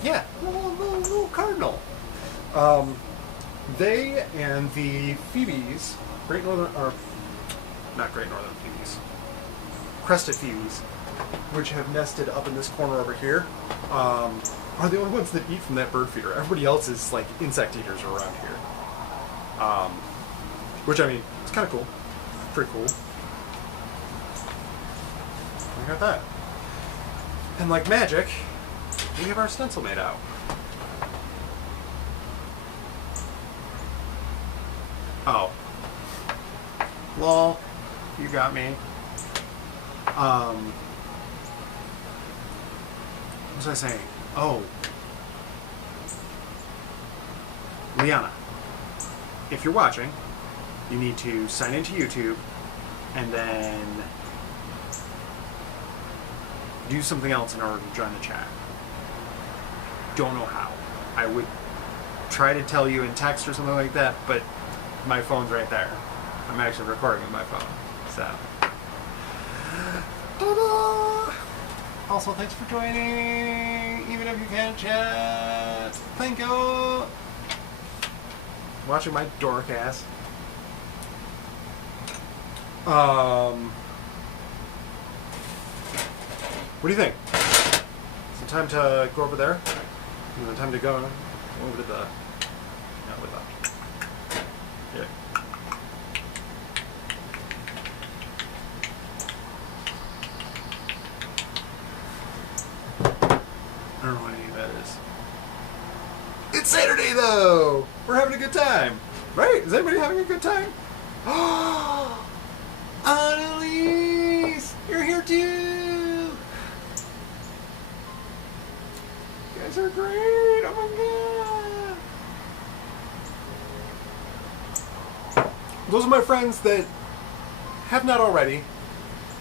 Yeah, little cardinal. They and the Phoebes, Great Northern, or not Great Northern Phoebes, Crested Phoebes, which have nested up in this corner over here, are the only ones that eat from that bird feeder. Everybody else is like insect eaters around here. Which, I mean, it's kind of cool. Pretty cool. We got that. And like magic, we have our stencil made out. Oh. Lol. You got me. What was I saying? Oh. Liana, if you're watching, you need to sign into YouTube and then do something else in order to join the chat. Don't know how. I would try to tell you in text or something like that, but my phone's right there. I'm actually recording with my phone. So. Ta-da! Also, thanks for joining, even if you can't chat. Thank you. Watching my dork ass. What do you think? Is it time to go over there? Is it time to go over to the... Not with that. Yeah. I don't know what any of that is. It's Saturday, though! We're having a good time. Right? Is anybody having a good time? Oh! Annalise! You're here, too! You guys are great! Oh, my God! Those are my friends that have not already.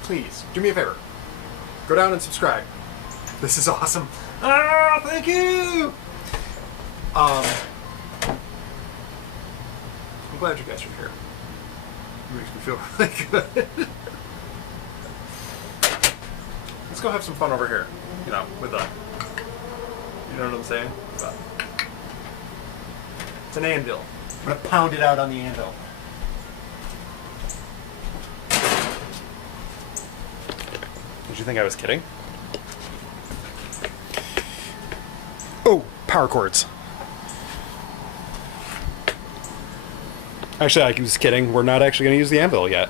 Please, do me a favor. Go down and subscribe. This is awesome. Ah, thank you! I'm glad you guys are here. It makes me feel really good. Let's go have some fun over here. You know, with the... You know what I'm saying? But it's an anvil. I'm gonna pound it out on the anvil. Did you think I was kidding? Oh, power cords. Actually, I was kidding. We're not actually going to use the anvil yet.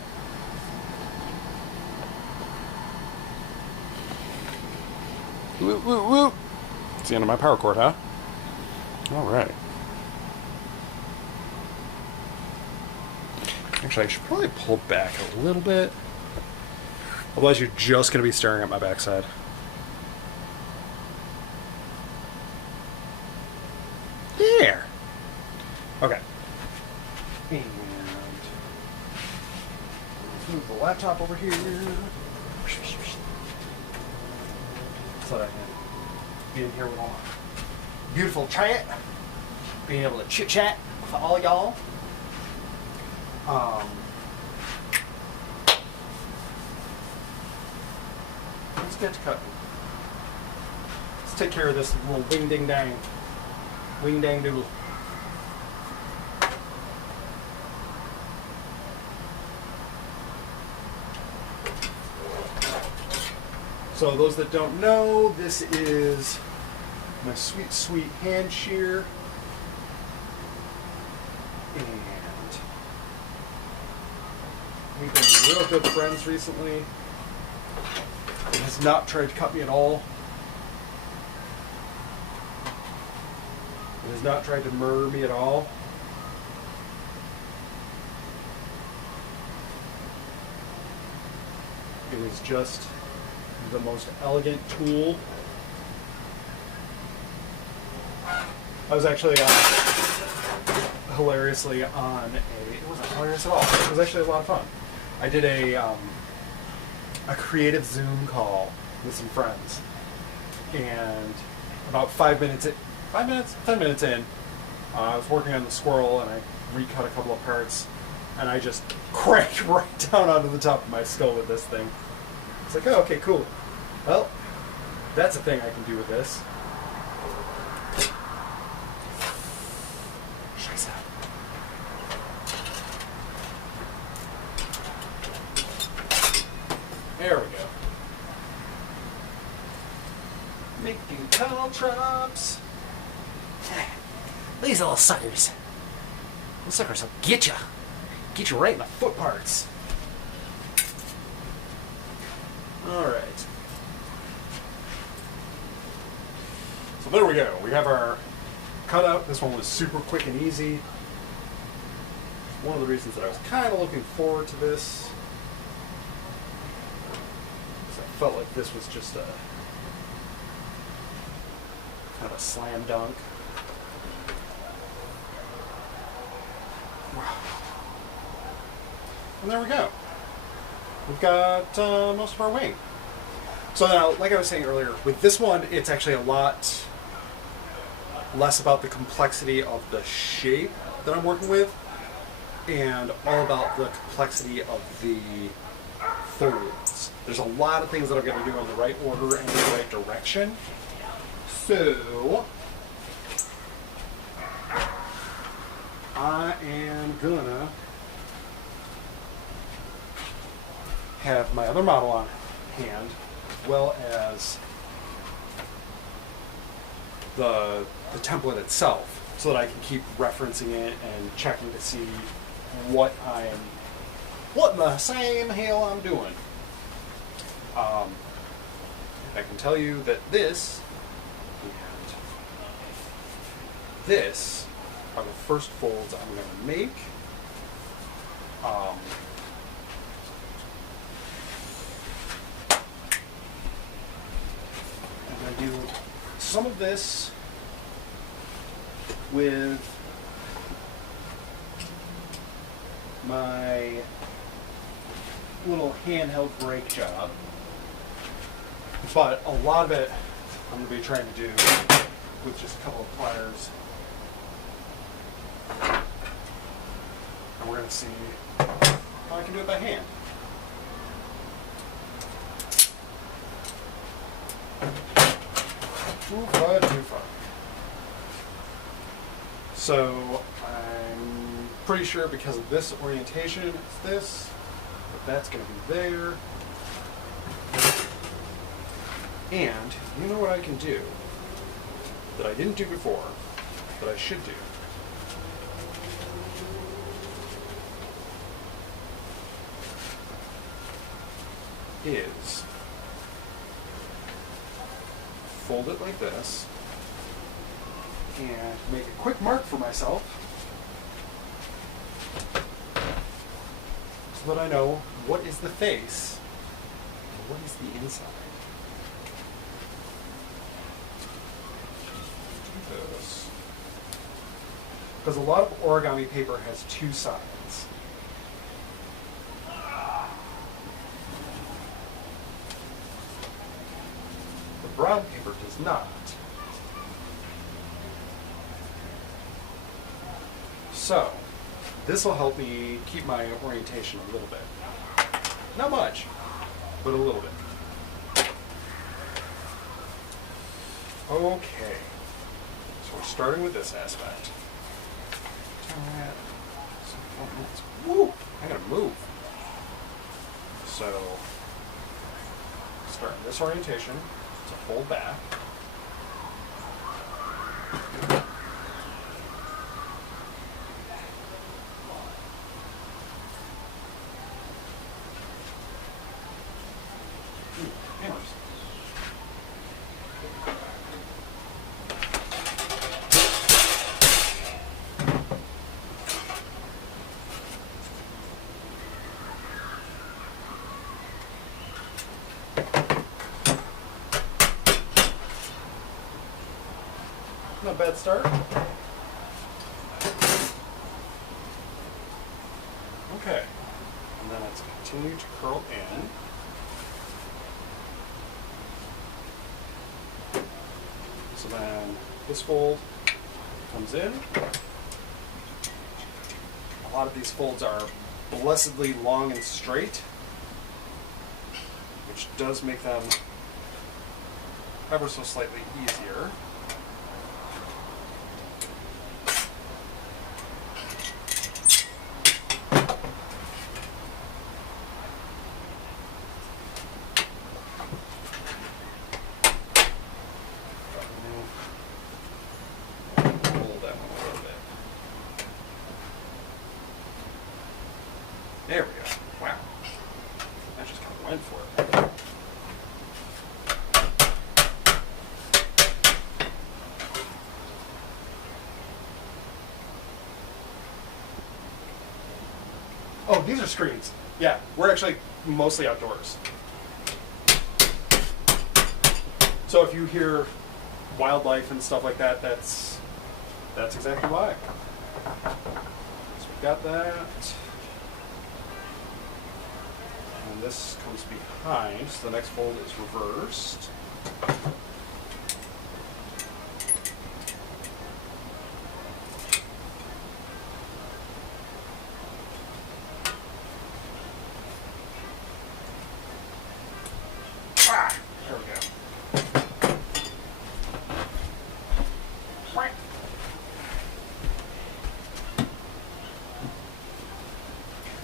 Woo, woo, woo. It's the end of my power cord, huh? All right. Actually, I should probably pull back a little bit. Otherwise, you're just going to be staring at my backside. There. Okay. And move the laptop over here. So that I can be in here with all my beautiful chat. Being able to chit chat with all y'all. Let's get to cutting. Let's take care of this little wing ding dang. Wing dang doodle. So those that don't know, this is my sweet, sweet hand shear. And we've been real good friends recently. It has not tried to cut me at all. It has not tried to murder me at all. It is just the most elegant tool. I was actually hilariously on it wasn't hilarious at all. It was actually a lot of fun. I did a creative Zoom call with some friends, and about 10 minutes in, I was working on the squirrel and I recut a couple of parts, and I just cranked right down onto the top of my skull with this thing. It's like, oh, okay, cool. Well, that's a thing I can do with this. There we go. Making caltrops. These little suckers. Those suckers will get you. Get you right in the foot parts. Alright. So there we go. We have our cutout. This one was super quick and easy. One of the reasons that I was kind of looking forward to this. I felt like this was just a kind of a slam dunk. And there we go. We've got most of our wing. So now, like I was saying earlier, with this one, it's actually a lot less about the complexity of the shape that I'm working with, and all about the complexity of the folds. There's a lot of things that I've got to do in the right order and the right direction. So I am gonna have my other model on hand, as well as the template itself, so that I can keep referencing it and checking to see what in the same hell I'm doing. I can tell you that this and this are the first folds I'm going to make. I'm going to do some of this with my little handheld brake job, but a lot of it I'm going to be trying to do with just a couple of pliers, and we're going to see how I can do it by hand. So I'm pretty sure because of this orientation, it's this, but that's going to be there. And you know what I can do that I didn't do before, that I should do? Is fold it like this and make a quick mark for myself so that I know what is the face and what is the inside. Do this. Because a lot of origami paper has two sides. The brown paper does not. So, this will help me keep my orientation a little bit. Not much, but a little bit. Okay, so we're starting with this aspect. Woo! I gotta move. So, start in this orientation to fold back. Not a bad start. Okay. And then let's continue to curl in. So then this fold comes in. A lot of these folds are blessedly long and straight, which does make them ever so slightly easier. There we go. Wow. That just kind of went for it. Oh, these are screens. Yeah, we're actually mostly outdoors. So if you hear wildlife and stuff like that, that's exactly why. So we've got that. And this comes behind, so the next fold is reversed. Ah, there we go.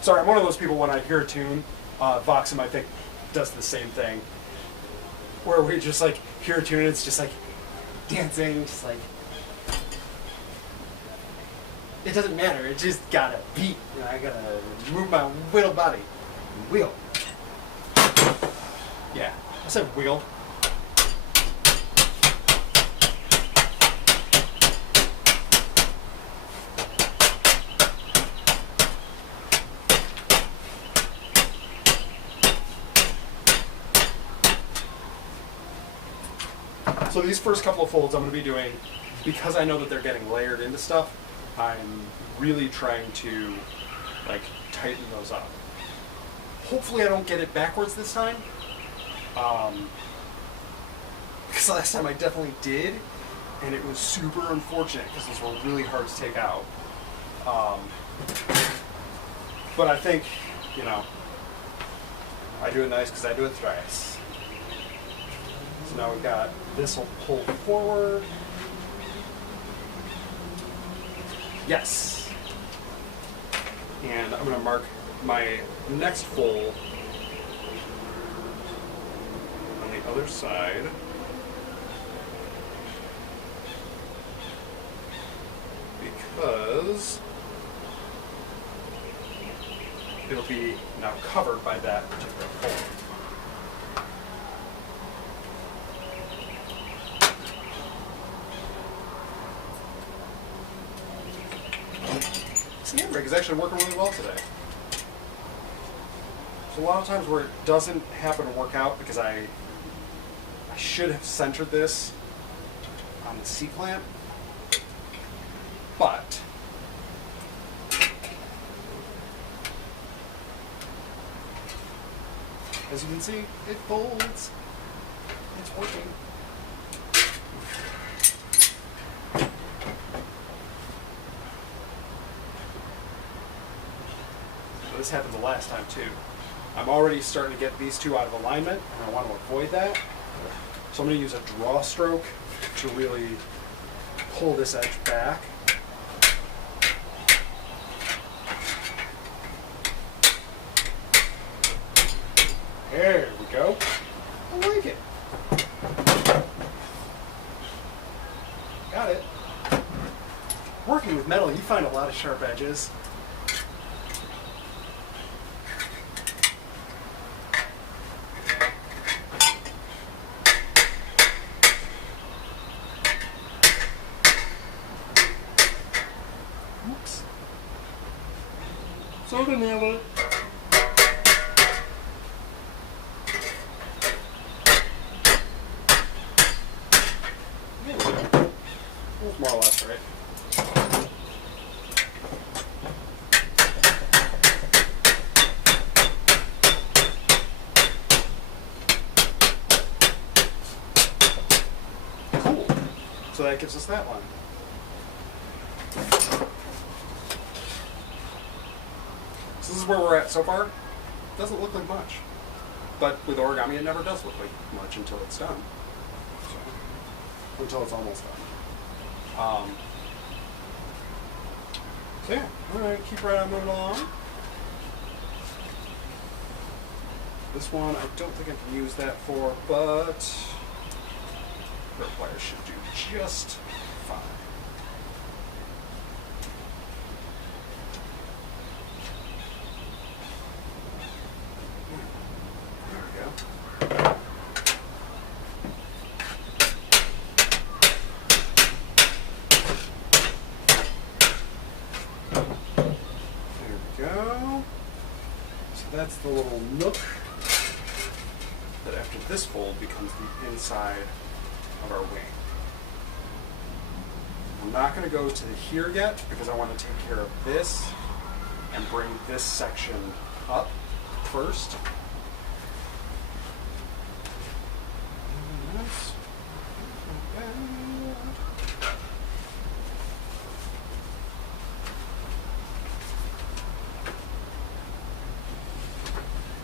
Sorry, I'm one of those people when I hear a tune, Voxum, I think, does the same thing. Where we just like hear a tune and it's just like dancing, just like it doesn't matter. It just got a beat. You know, I gotta move my little body. Wheel. Yeah, I said wheel. So these first couple of folds I'm going to be doing, because I know that they're getting layered into stuff, I'm really trying to like tighten those up. Hopefully I don't get it backwards this time. Because last time I definitely did, and it was super unfortunate because those were really hard to take out. But I think, you know, I do it nice because I do it thrice. So now we've got this will pull forward. Yes. And I'm going to mark my next fold on the other side. Because it'll be now covered by that particular fold. This handbrake is actually working really well today. There's a lot of times where it doesn't happen to work out because I should have centered this on the C-clamp, but as you can see, it folds. It's working. So this happened the last time too. I'm already starting to get these two out of alignment, and I want to avoid that. So I'm going to use a draw stroke to really pull this edge back. There we go. I like it. Got it. Working with metal, you find a lot of sharp edges. Oops. Sort of nailed it. More or less, right? Cool. So that gives us that one. So this is where we're at so far. Doesn't look like much. But with origami, it never does look like much until it's done. So, until it's almost done. So yeah, alright, keep right on moving along. This one I don't think I can use that for, but the pliers should do just fine. There we go. There we go. So that's the little nook that after this fold becomes the inside of our wing. I'm not going to go to here yet because I want to take care of this and bring this section up first.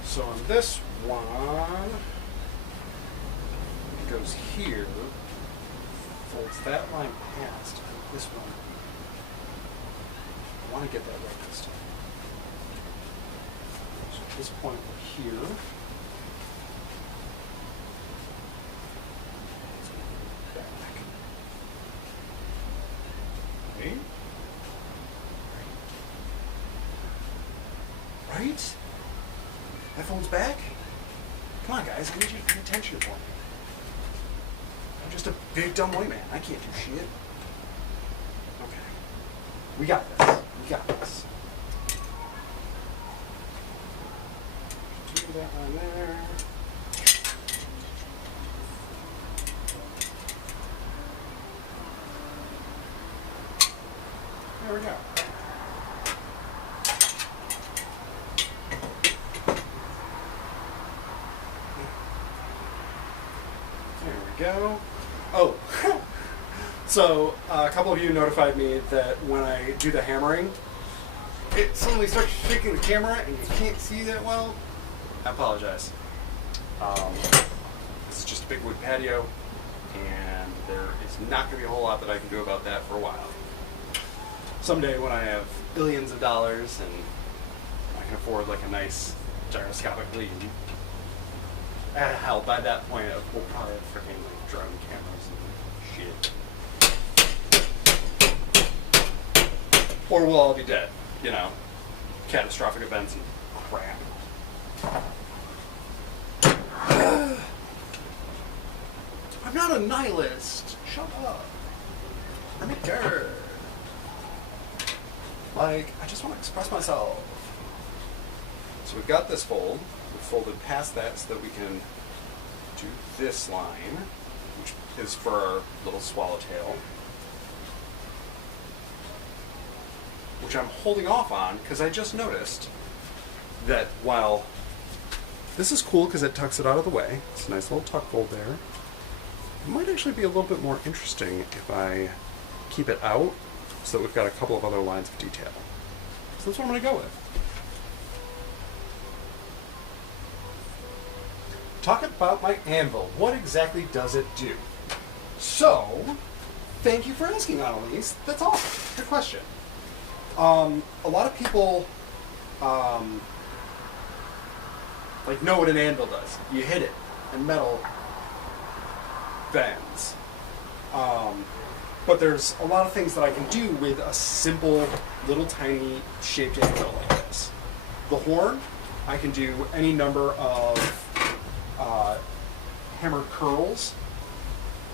So on this one, it goes here, folds that line past, and this one, I want to get that right this time. So at this point, we're here. Back. Okay. Right? That folds back? Come on, guys, I need you to pay attention for me. I'm just a big dumb white man. I can't do shit. Okay. We got this. We got this. Do that one there. There we go. Go. Oh, so a couple of you notified me that when I do the hammering, it suddenly starts shaking the camera and you can't see that well. I apologize. This is just a big wood patio, and there is not going to be a whole lot that I can do about that for a while. Someday when I have billions of dollars and I can afford like a nice gyroscopic lead, hell, by that point we'll probably have freaking like drone cameras and shit. Or we'll all be dead, you know. Catastrophic events and crap. I'm not a nihilist. Shut up. I'm a nerd. Like, I just want to express myself. So we've got this fold. We've folded past that so that we can do this line, which is for our little swallowtail, which I'm holding off on because I just noticed that while this is cool because it tucks it out of the way, it's a nice little tuck fold there, it might actually be a little bit more interesting if I keep it out so that we've got a couple of other lines of detail. So that's what I'm going to go with. Talking about my anvil, what exactly does it do? So, thank you for asking, Annalise. That's awesome. Good question. A lot of people like know what an anvil does. You hit it, and metal bends. But there's a lot of things that I can do with a simple, little tiny shaped anvil like this. The horn, I can do any number of hammer curls.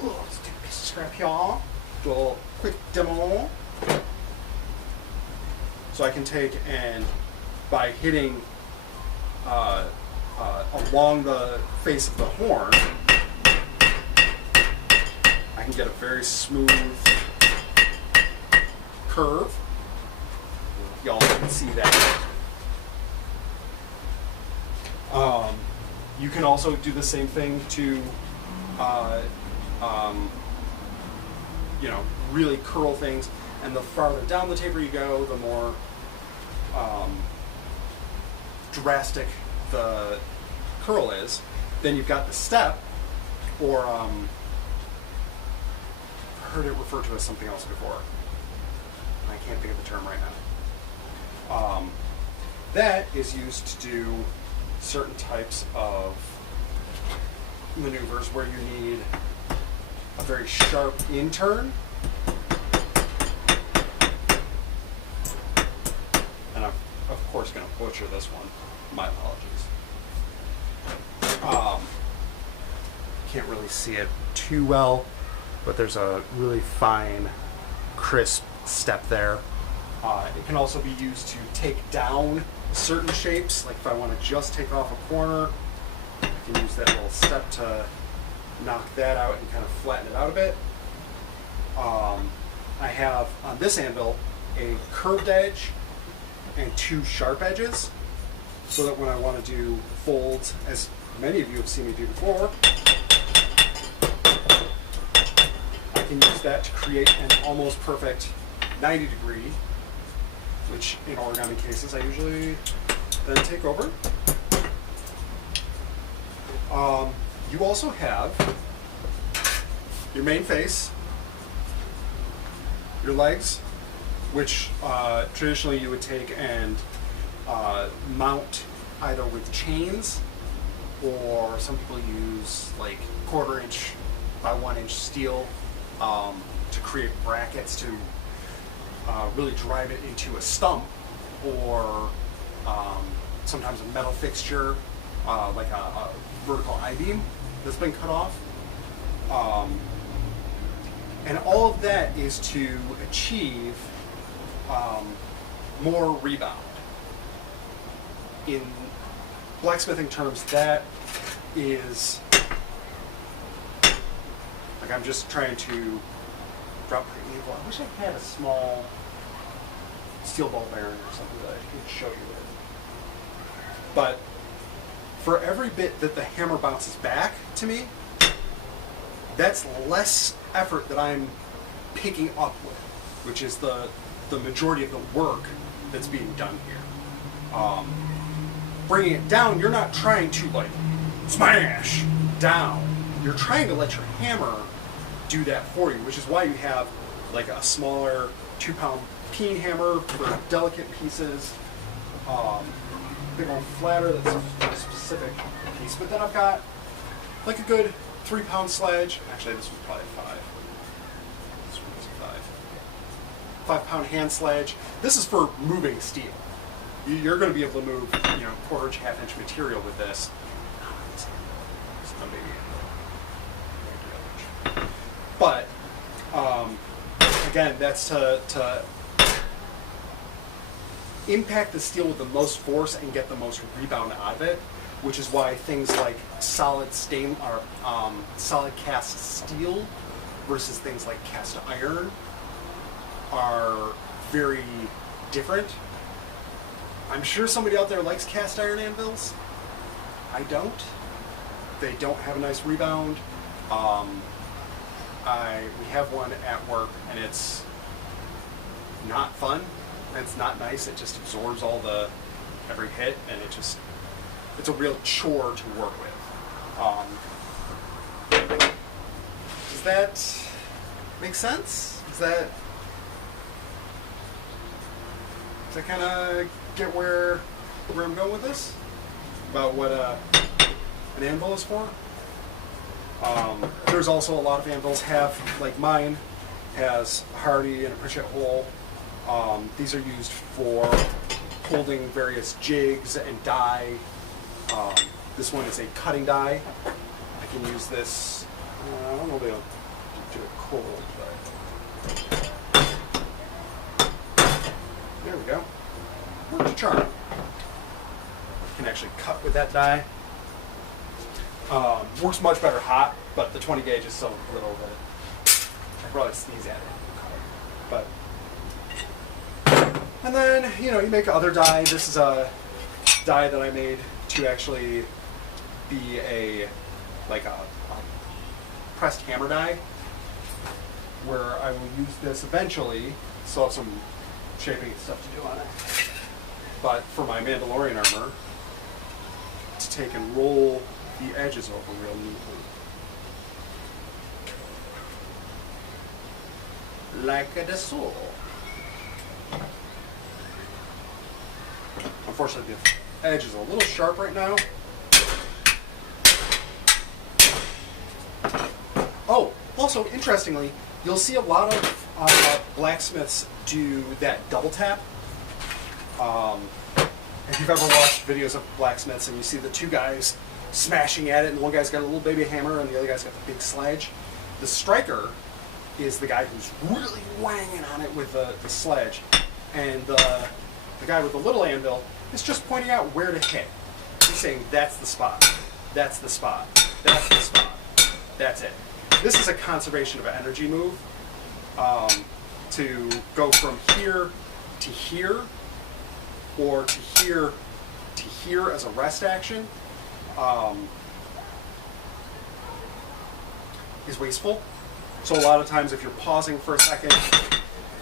Ooh, let's take a piece of scrap here. Do a little quick demo. So I can take and by hitting along the face of the horn, I can get a very smooth curve. Y'all can see that. You can also do the same thing to, you know, really curl things. And the farther down the taper you go, the more drastic the curl is. Then you've got the step, or I've heard it referred to as something else before. I can't think of the term right now. That is used to do certain types of maneuvers where you need a very sharp in-turn. And I'm, of course, going to butcher this one. My apologies. Can't really see it too well, but there's a really fine, crisp step there. It can also be used to take down certain shapes, like if I want to just take off a corner, I can use that little step to knock that out and kind of flatten it out a bit. I have on this anvil a curved edge and 2 sharp edges, so that when I want to do folds, as many of you have seen me do before, I can use that to create an almost perfect 90 degree, which in origami cases I usually then take over. You also have your main face, your legs, which traditionally you would take and mount either with chains, or some people use like 1/4 inch by 1 inch steel to create brackets to really drive it into a stump, or sometimes a metal fixture, like a vertical I-beam that's been cut off. And all of that is to achieve more rebound. In blacksmithing terms, that is, like, I'm just trying to drop my anvil. I wish I had a small steel ball bearing or something that I could show you with. But for every bit that the hammer bounces back to me, that's less effort that I'm picking up with, which is the majority of the work that's being done here. Bringing it down, you're not trying to like smash down. You're trying to let your hammer do that for you, which is why you have like a smaller 2-pound peen hammer for delicate pieces, big old flatter that's for a specific piece. But then I've got like a good 3-pound sledge. Actually, this was probably 5. This one was 5. 5-pound hand sledge. This is for moving steel. You're going to be able to move, 1/4 inch, 1/2 inch material with this. It's no biggie. But again, that's to impact the steel with the most force and get the most rebound out of it, which is why things like solid cast steel versus things like cast iron are very different. I'm sure somebody out there likes cast iron anvils. I don't. They don't have a nice rebound. We have one at work, and it's not fun. It's not nice. It just absorbs every hit, and it's a real chore to work with. Does that make sense? Does that kind of get where I'm going with this? About what an anvil is for? There's also a lot of anvils have, like mine, has a hardy and a pritchett hole. These are used for holding various jigs and die. This one is a cutting die. I can use this, I don't know if I'll do it cold, but there we go. Works a charm. Can actually cut with that die. Works much better hot, but the 20 gauge is so little that I probably sneeze at it. But And then, you know, you make other die. This is a die that I made to actually be like a pressed hammer die, where I will use this eventually. Still have some shaping stuff to do on it. But for my Mandalorian armor, to take and roll the edges over real neatly. Like a Dassault. Unfortunately, the edge is a little sharp right now. Oh, also, interestingly, you'll see a lot of blacksmiths do that double tap. If you've ever watched videos of blacksmiths and you see the two guys smashing at it, and one guy's got a little baby hammer and the other guy's got the big sledge, the striker is the guy who's really whanging on it with the sledge, and the guy with the little anvil is just pointing out where to hit. He's saying, that's the spot, that's the spot, that's the spot, that's it. This is a conservation of energy move, to go from here to here, or to here as a rest action, is wasteful. So a lot of times if you're pausing for a second,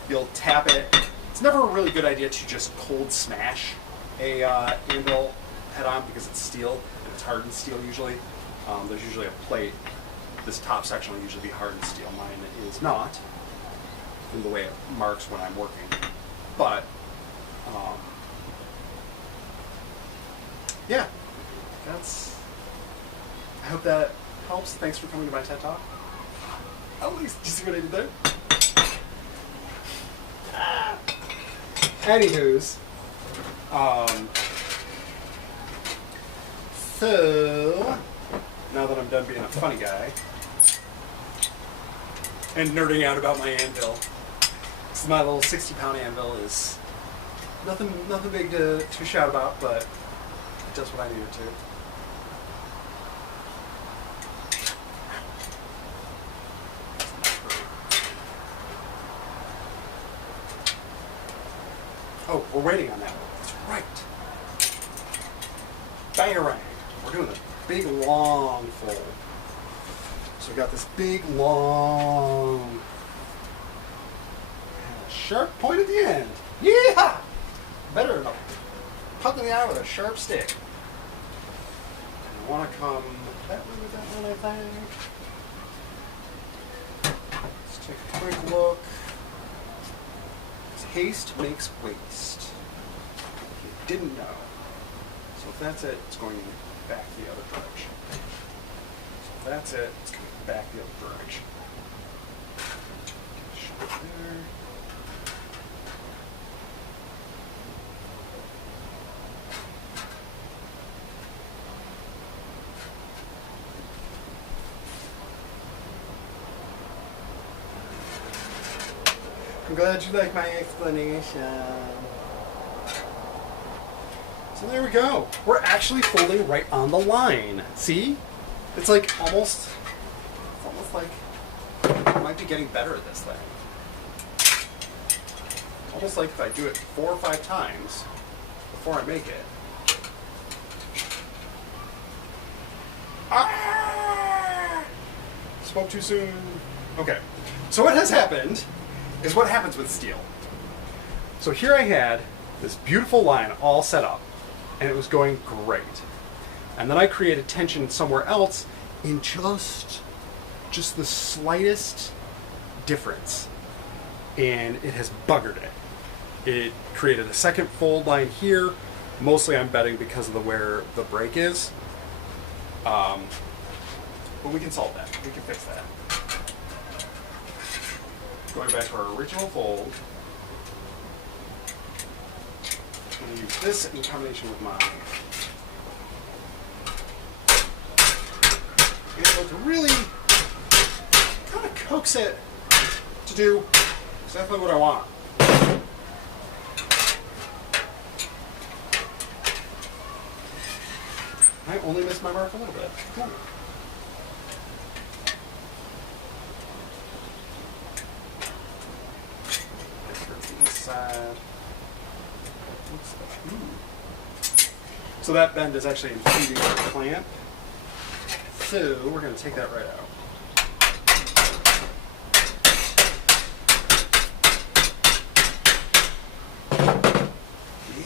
you'll tap it. It's never a really good idea to just cold smash a anvil head on, because it's steel, and it's hardened steel usually. There's usually a plate. This top section will usually be hardened steel. Mine is not, in the way it marks when I'm working. But, yeah, I hope that helps. Thanks for coming to my TED Talk. At least, you see what I did there? Anywho's, so, now that I'm done being a funny guy, and nerding out about my anvil, this is my little 60-pound anvil, is nothing big to shout about, but it does what I need it to. Oh, we're waiting on that one. That's right. Bangarang. We're doing the big long fold. So we got this big long and a sharp point at the end. Yeah! Better than a poke in the eye with a sharp stick. And I want to come that way with that one, I think. Let's take a quick look. Haste makes waste. If you didn't know. So if that's it, it's going back the other direction. So if that's it, it's going back the other direction. Shut there. I'm glad you like my explanation. So there we go. We're actually folding right on the line. See? It's like almost like I might be getting better at this thing. Almost like if I do it 4 or 5 times before I make it. Ah! Spoke too soon. Okay. So what has happened is what happens with steel. So here I had this beautiful line all set up, and it was going great. And then I created tension somewhere else in just the slightest difference, and it has buggered it. It created a second fold line here. Mostly I'm betting because of where the break is. But we can solve that. We can fix that. Going back to our original fold, I'm going to use this in combination with mine. And to really kind of coax it to do exactly what I want. I only missed my mark a little bit. Cool. Side. So that bend is actually impeding the clamp. So we're going to take that right out.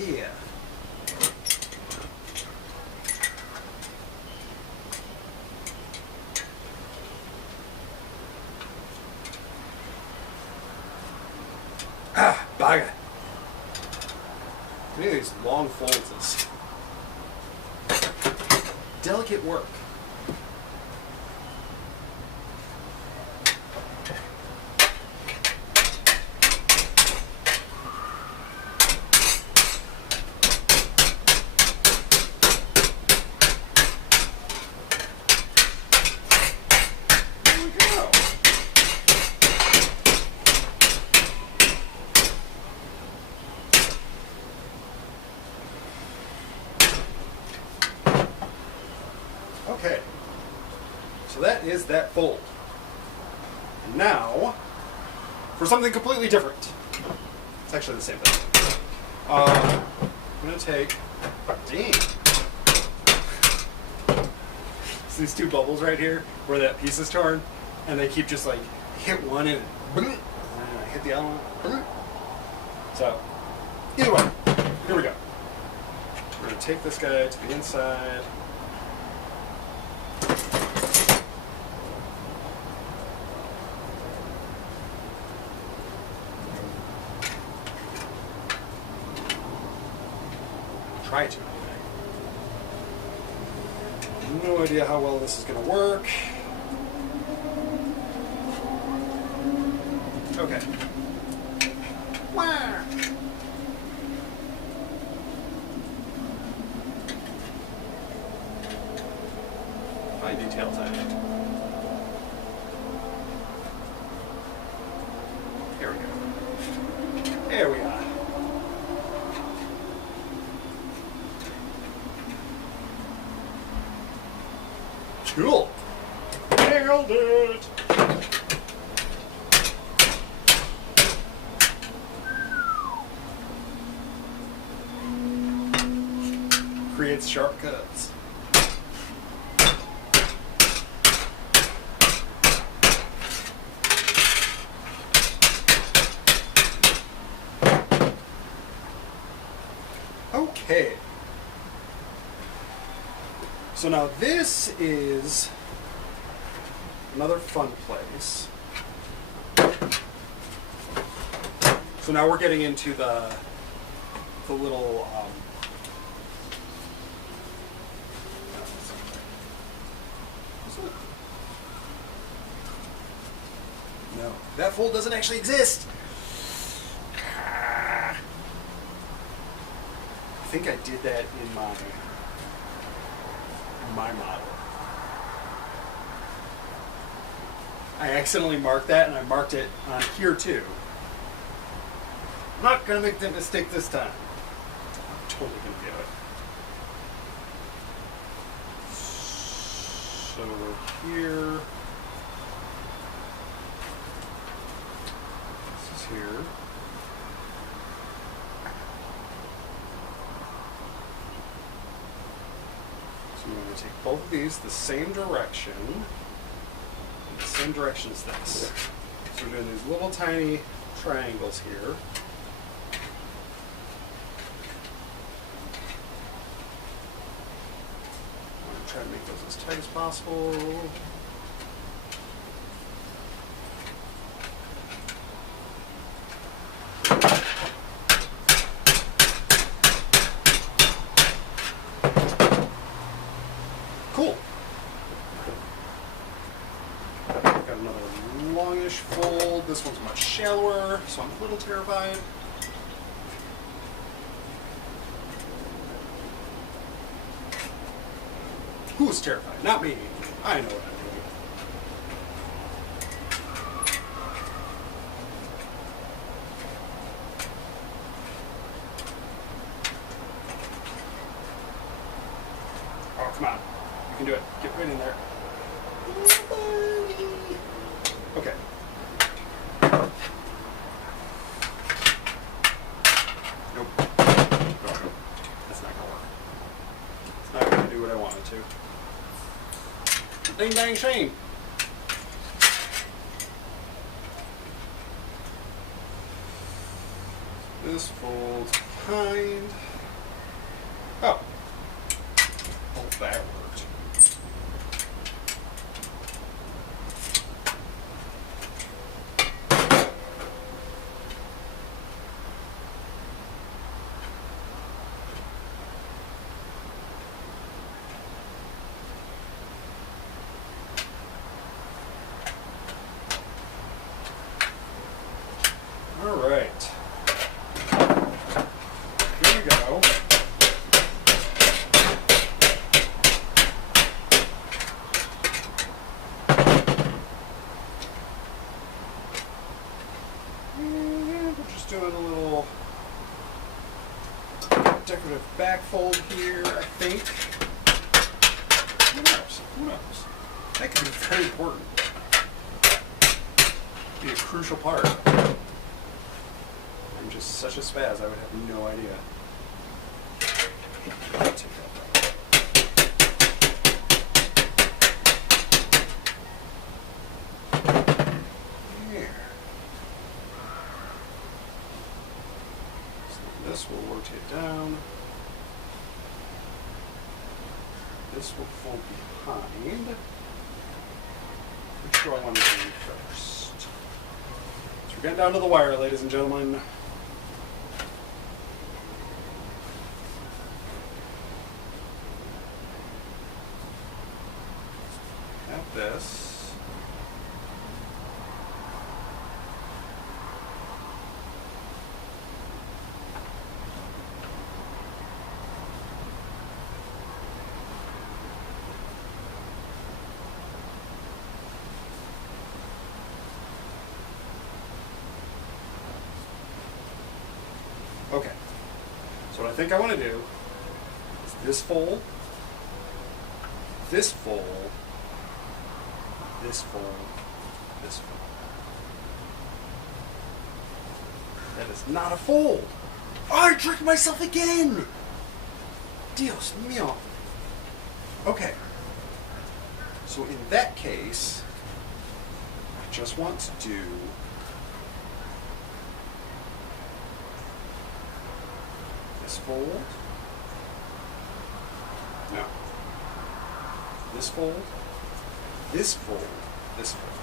Yeah. Ah, baga. Any of these long folds is delicate work. There we go. Okay, so that is that fold. Now, for something completely different. It's actually the same thing. I'm going to take, dang. So these two bubbles right here, where that piece is torn, and they keep just like, hit one and I hit the other one. So, either way, here we go. We're going to take this guy to the inside. Try to. No idea how well this is going to work. Okay. Fine detail time. Here we go. There we are. Cool. Nailed it. Creates sharp cuts. Okay. So now this is another fun place. So now we're getting into the little no, that fold doesn't actually exist. I think I did that in my model. I accidentally marked that, and I marked it on here too. I'm not gonna make that mistake this time. I'm totally gonna do it. So here, this is here. So I'm going to take both of these the same direction. The same direction as this. So we're doing these little tiny triangles here. I'm going to try to make those as tight as possible. Cool. Got another longish fold. This one's much shallower, so I'm a little terrified. Who's terrified? Not me. I know what I'm doing. Oh, come on. You can do it. Get right in there. Okay. Nope. Ding dang shame. This folds behind. Oh. Oh, that worked. All right. Here we go. And we're just doing a little decorative back fold here, I think. Who knows? Who knows? That could be very important. Be a crucial part. I'm just such a spaz, I would have no idea. I'll take that out. There. So this will rotate down. This will fold behind. Which do I want to do first? So we're getting down to the wire, ladies and gentlemen. Have this. Okay, so what I think I want to do is this fold, this fold, this fold, this fold. That is not a fold. Oh, I tricked myself again! Dios mío. Okay, so in that case, I just want to do this fold. No. This fold. This fold. This fold.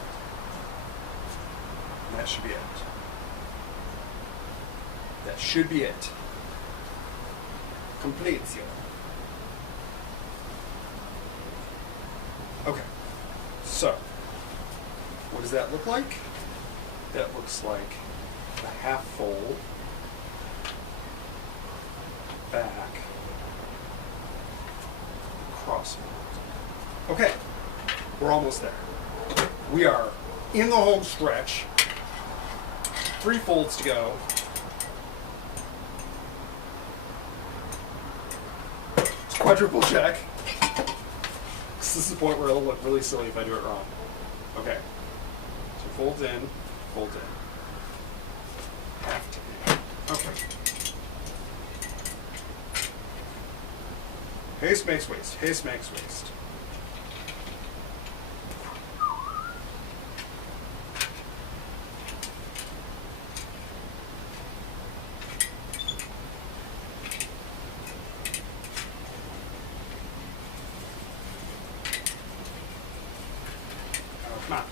And that should be it. That should be it. Completio. Okay. So, what does that look like? That looks like a half fold. Back, cross fold. Okay, we're almost there. We are in the home stretch. 3 folds to go. It's quadruple check. This is the point where it'll look really silly if I do it wrong. Okay, so folds in, folds in. Half to. Okay. Haste makes waste. Haste makes waste. Oh, come on.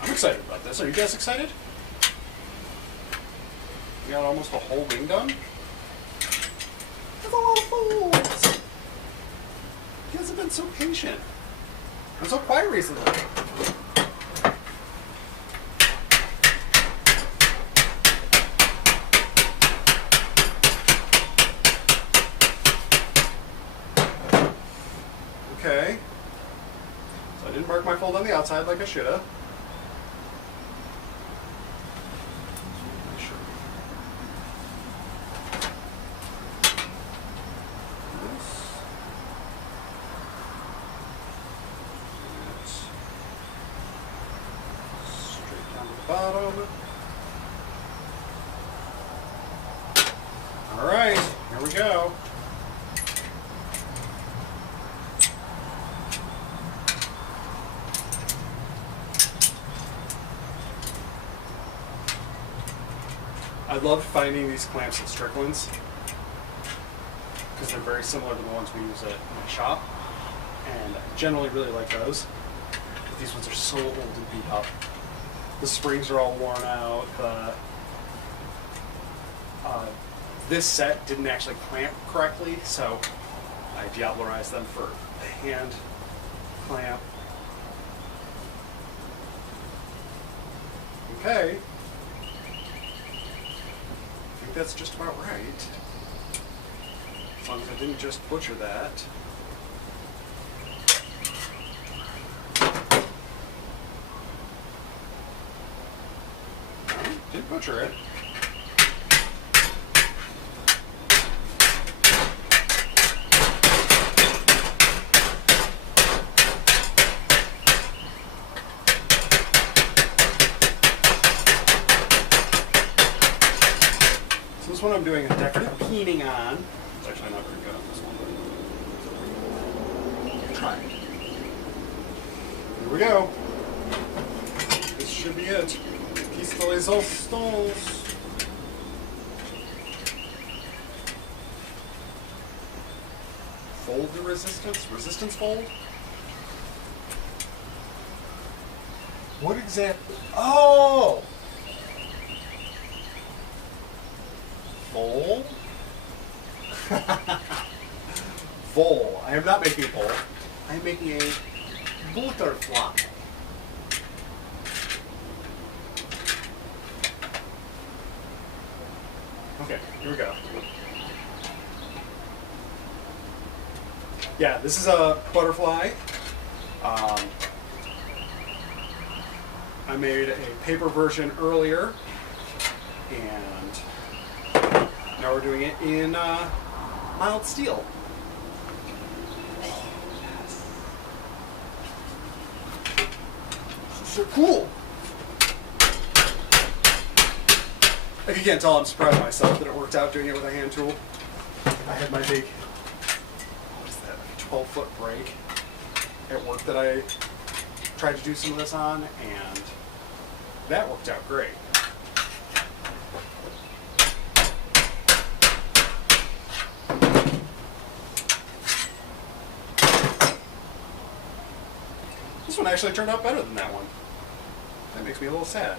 I'm excited about this. Are you guys excited? We got almost a whole ring done. Folds. You guys have been so patient. I'm so quiet recently. Okay. So I didn't mark my fold on the outside like I should have. Bottom. All right, here we go. I loved finding these clamps at Strickland's because they're very similar to the ones we use at my shop, and I generally really like those. But these ones are so old and beat up. The springs are all worn out. This set didn't actually clamp correctly, so I Diablerized them for a hand clamp. Okay. I think that's just about right. As long as I didn't just butcher that. No, did butcher it. This one I'm doing a decorative peening on. It's actually not very good on this one, but try it. Here we go. This should be it. Piece de resistance. Fold the resistance? Resistance fold? What exactly? Oh! Bowl? Bowl. I am not making a bowl. I am making a butterfly. Okay, here we go. Yeah, this is a butterfly. I made a paper version earlier, and now we're doing it in mild steel. So cool. Like you can't tell, I'm surprised of myself that it worked out doing it with a hand tool. I had my big, what is that, 12-foot break at work that I tried to do some of this on, and that worked out great. This one actually turned out better than that one. That makes me a little sad.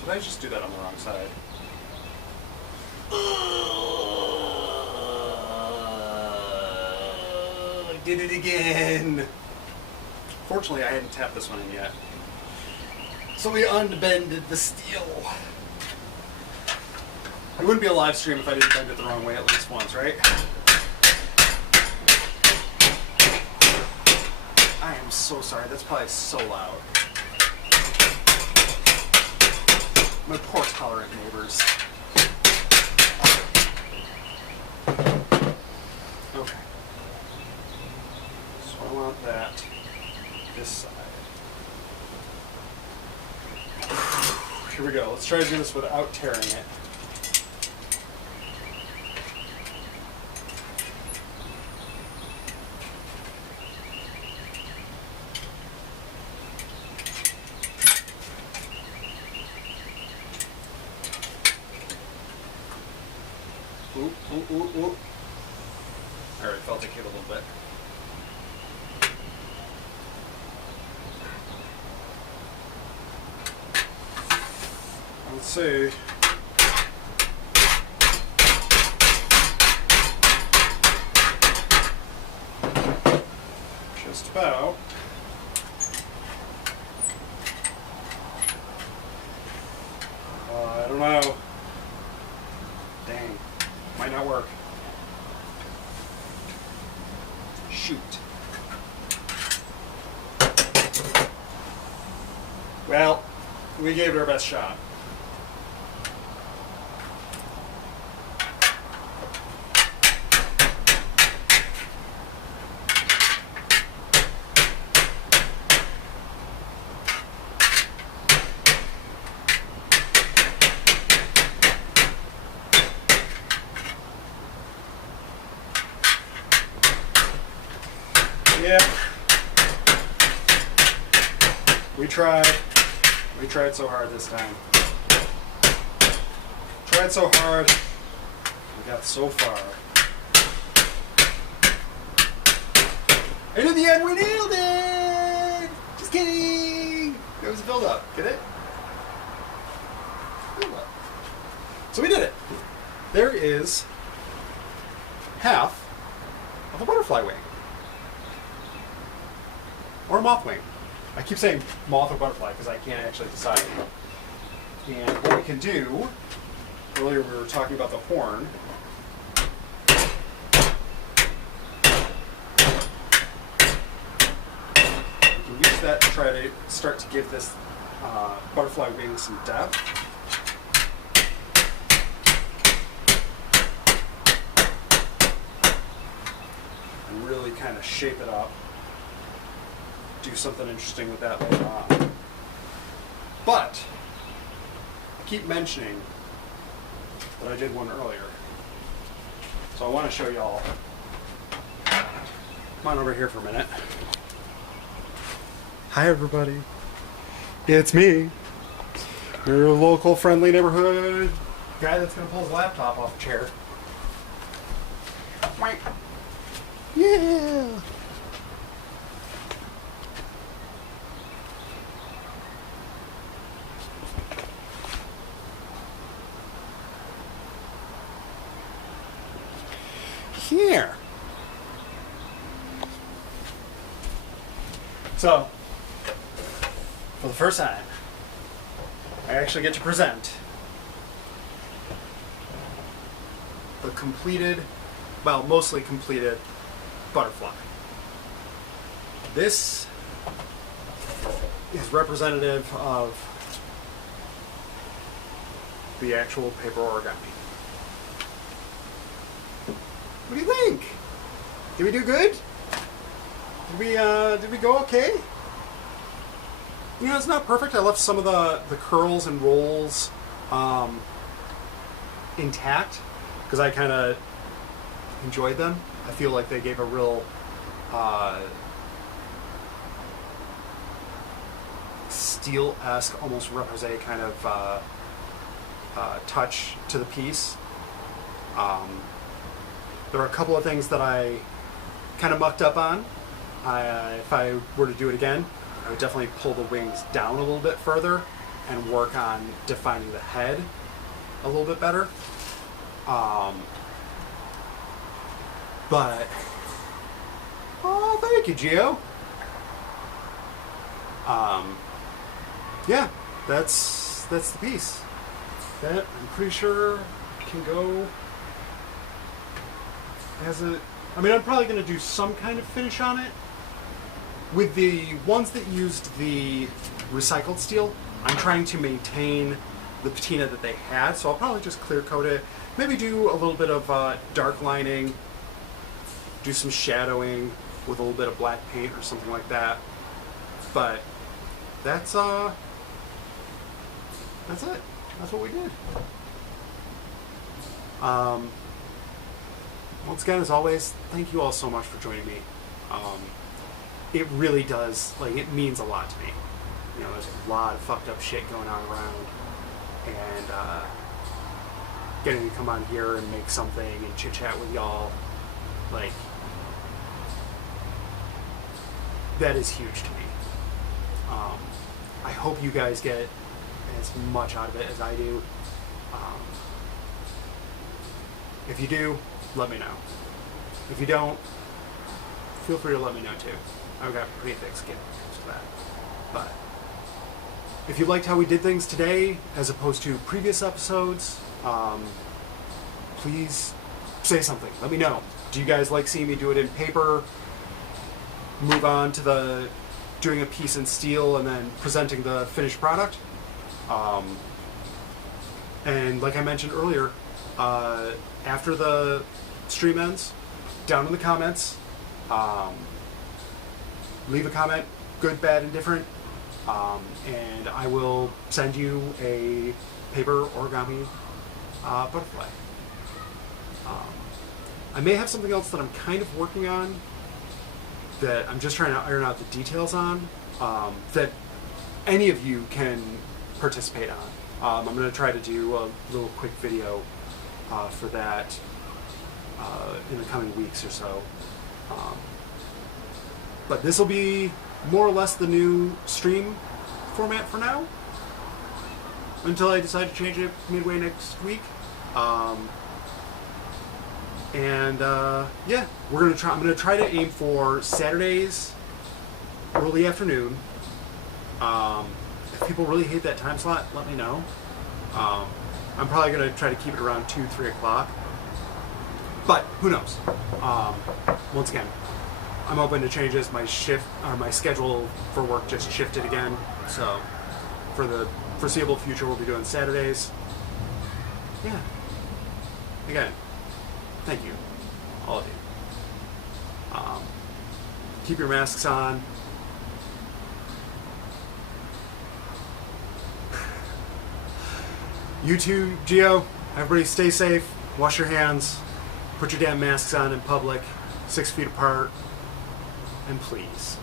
Did I just do that on the wrong side? I did it again! Fortunately, I hadn't tapped this one in yet. So we unbended the steel. It wouldn't be a live stream if I didn't bend it the wrong way at least once, right? I am so sorry. That's probably so loud. My poor tolerant neighbors. Okay. So I want that this side. Here we go. Let's try to do this without tearing it. Ooh, ooh, ooh, ooh. Alright, felt it hit a little bit. Let's see. Just about. I don't know. Dang. Might not work. Shoot. Well, we gave it our best shot. Yeah. We tried. We tried so hard this time. Tried so hard. We got so far. And in the end, we nailed it! Just kidding! It was a build-up. Get it? Build-up. So we did it. There is half of a butterfly wing. Or a moth wing. I keep saying moth or butterfly because I can't actually decide. And what we can do, earlier we were talking about the horn. We can use that to try to start to give this butterfly wing some depth. And really kind of shape it up. Do something interesting with that later on. But I keep mentioning that I did one earlier. So I want to show y'all. Come on over here for a minute. Hi everybody. It's me. Your local friendly neighborhood guy that's gonna pull his laptop off a chair. Yeah. Here. So, for the first time, I actually get to present the completed, well, mostly completed butterfly. This is representative of the actual paper origami. What do you think? Did we do good? Did we go okay? You know, it's not perfect. I left some of the curls and rolls intact because I kind of enjoyed them. I feel like they gave a real steel-esque, almost repoussé kind of touch to the piece. There are a couple of things that I kind of mucked up on. If I were to do it again, I would definitely pull the wings down a little bit further and work on defining the head a little bit better. But, oh, thank you, Gio. Yeah, that's the piece. That I'm pretty sure can go as a. I mean, I'm probably going to do some kind of finish on it. With the ones that used the recycled steel, I'm trying to maintain the patina that they had, so I'll probably just clear coat it. Maybe do a little bit of dark lining, do some shadowing with a little bit of black paint or something like that. But that's it. That's what we did. Once again, as always, thank you all so much for joining me. It really does, like, it means a lot to me. You know, there's a lot of fucked up shit going on around, and getting to come on here and make something and chit chat with y'all, like, that is huge to me. I hope you guys get as much out of it as I do. If you do, let me know. If you don't, feel free to let me know too. I've got pretty thick skin for that. But if you liked how we did things today as opposed to previous episodes, please say something. Let me know. Do you guys like seeing me do it in paper? Move on to doing a piece in steel and then presenting the finished product? And like I mentioned earlier, after the stream ends, down in the comments, leave a comment, good, bad, indifferent, and I will send you a paper origami butterfly. I may have something else that I'm kind of working on that I'm just trying to iron out the details on, that any of you can participate on. I'm going to try to do a little quick video for that in the coming weeks or so. But this will be more or less the new stream format for now, until I decide to change it midway next week. Yeah, I'm gonna try to aim for Saturdays, early afternoon. If people really hate that time slot, let me know. I'm probably gonna try to keep it around 2-3 o'clock, but who knows? Once again, I'm open to changes. My schedule for work just shifted again, so for the foreseeable future, we'll be doing Saturdays. Yeah. Again, thank you, all of you. Keep your masks on. You too, Gio. Everybody stay safe. Wash your hands. Put your damn masks on in public. 6 feet apart. And please,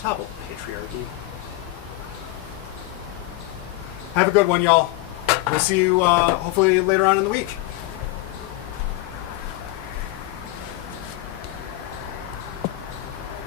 topple patriarchy. Have a good one, y'all. We'll see you hopefully later on in the week.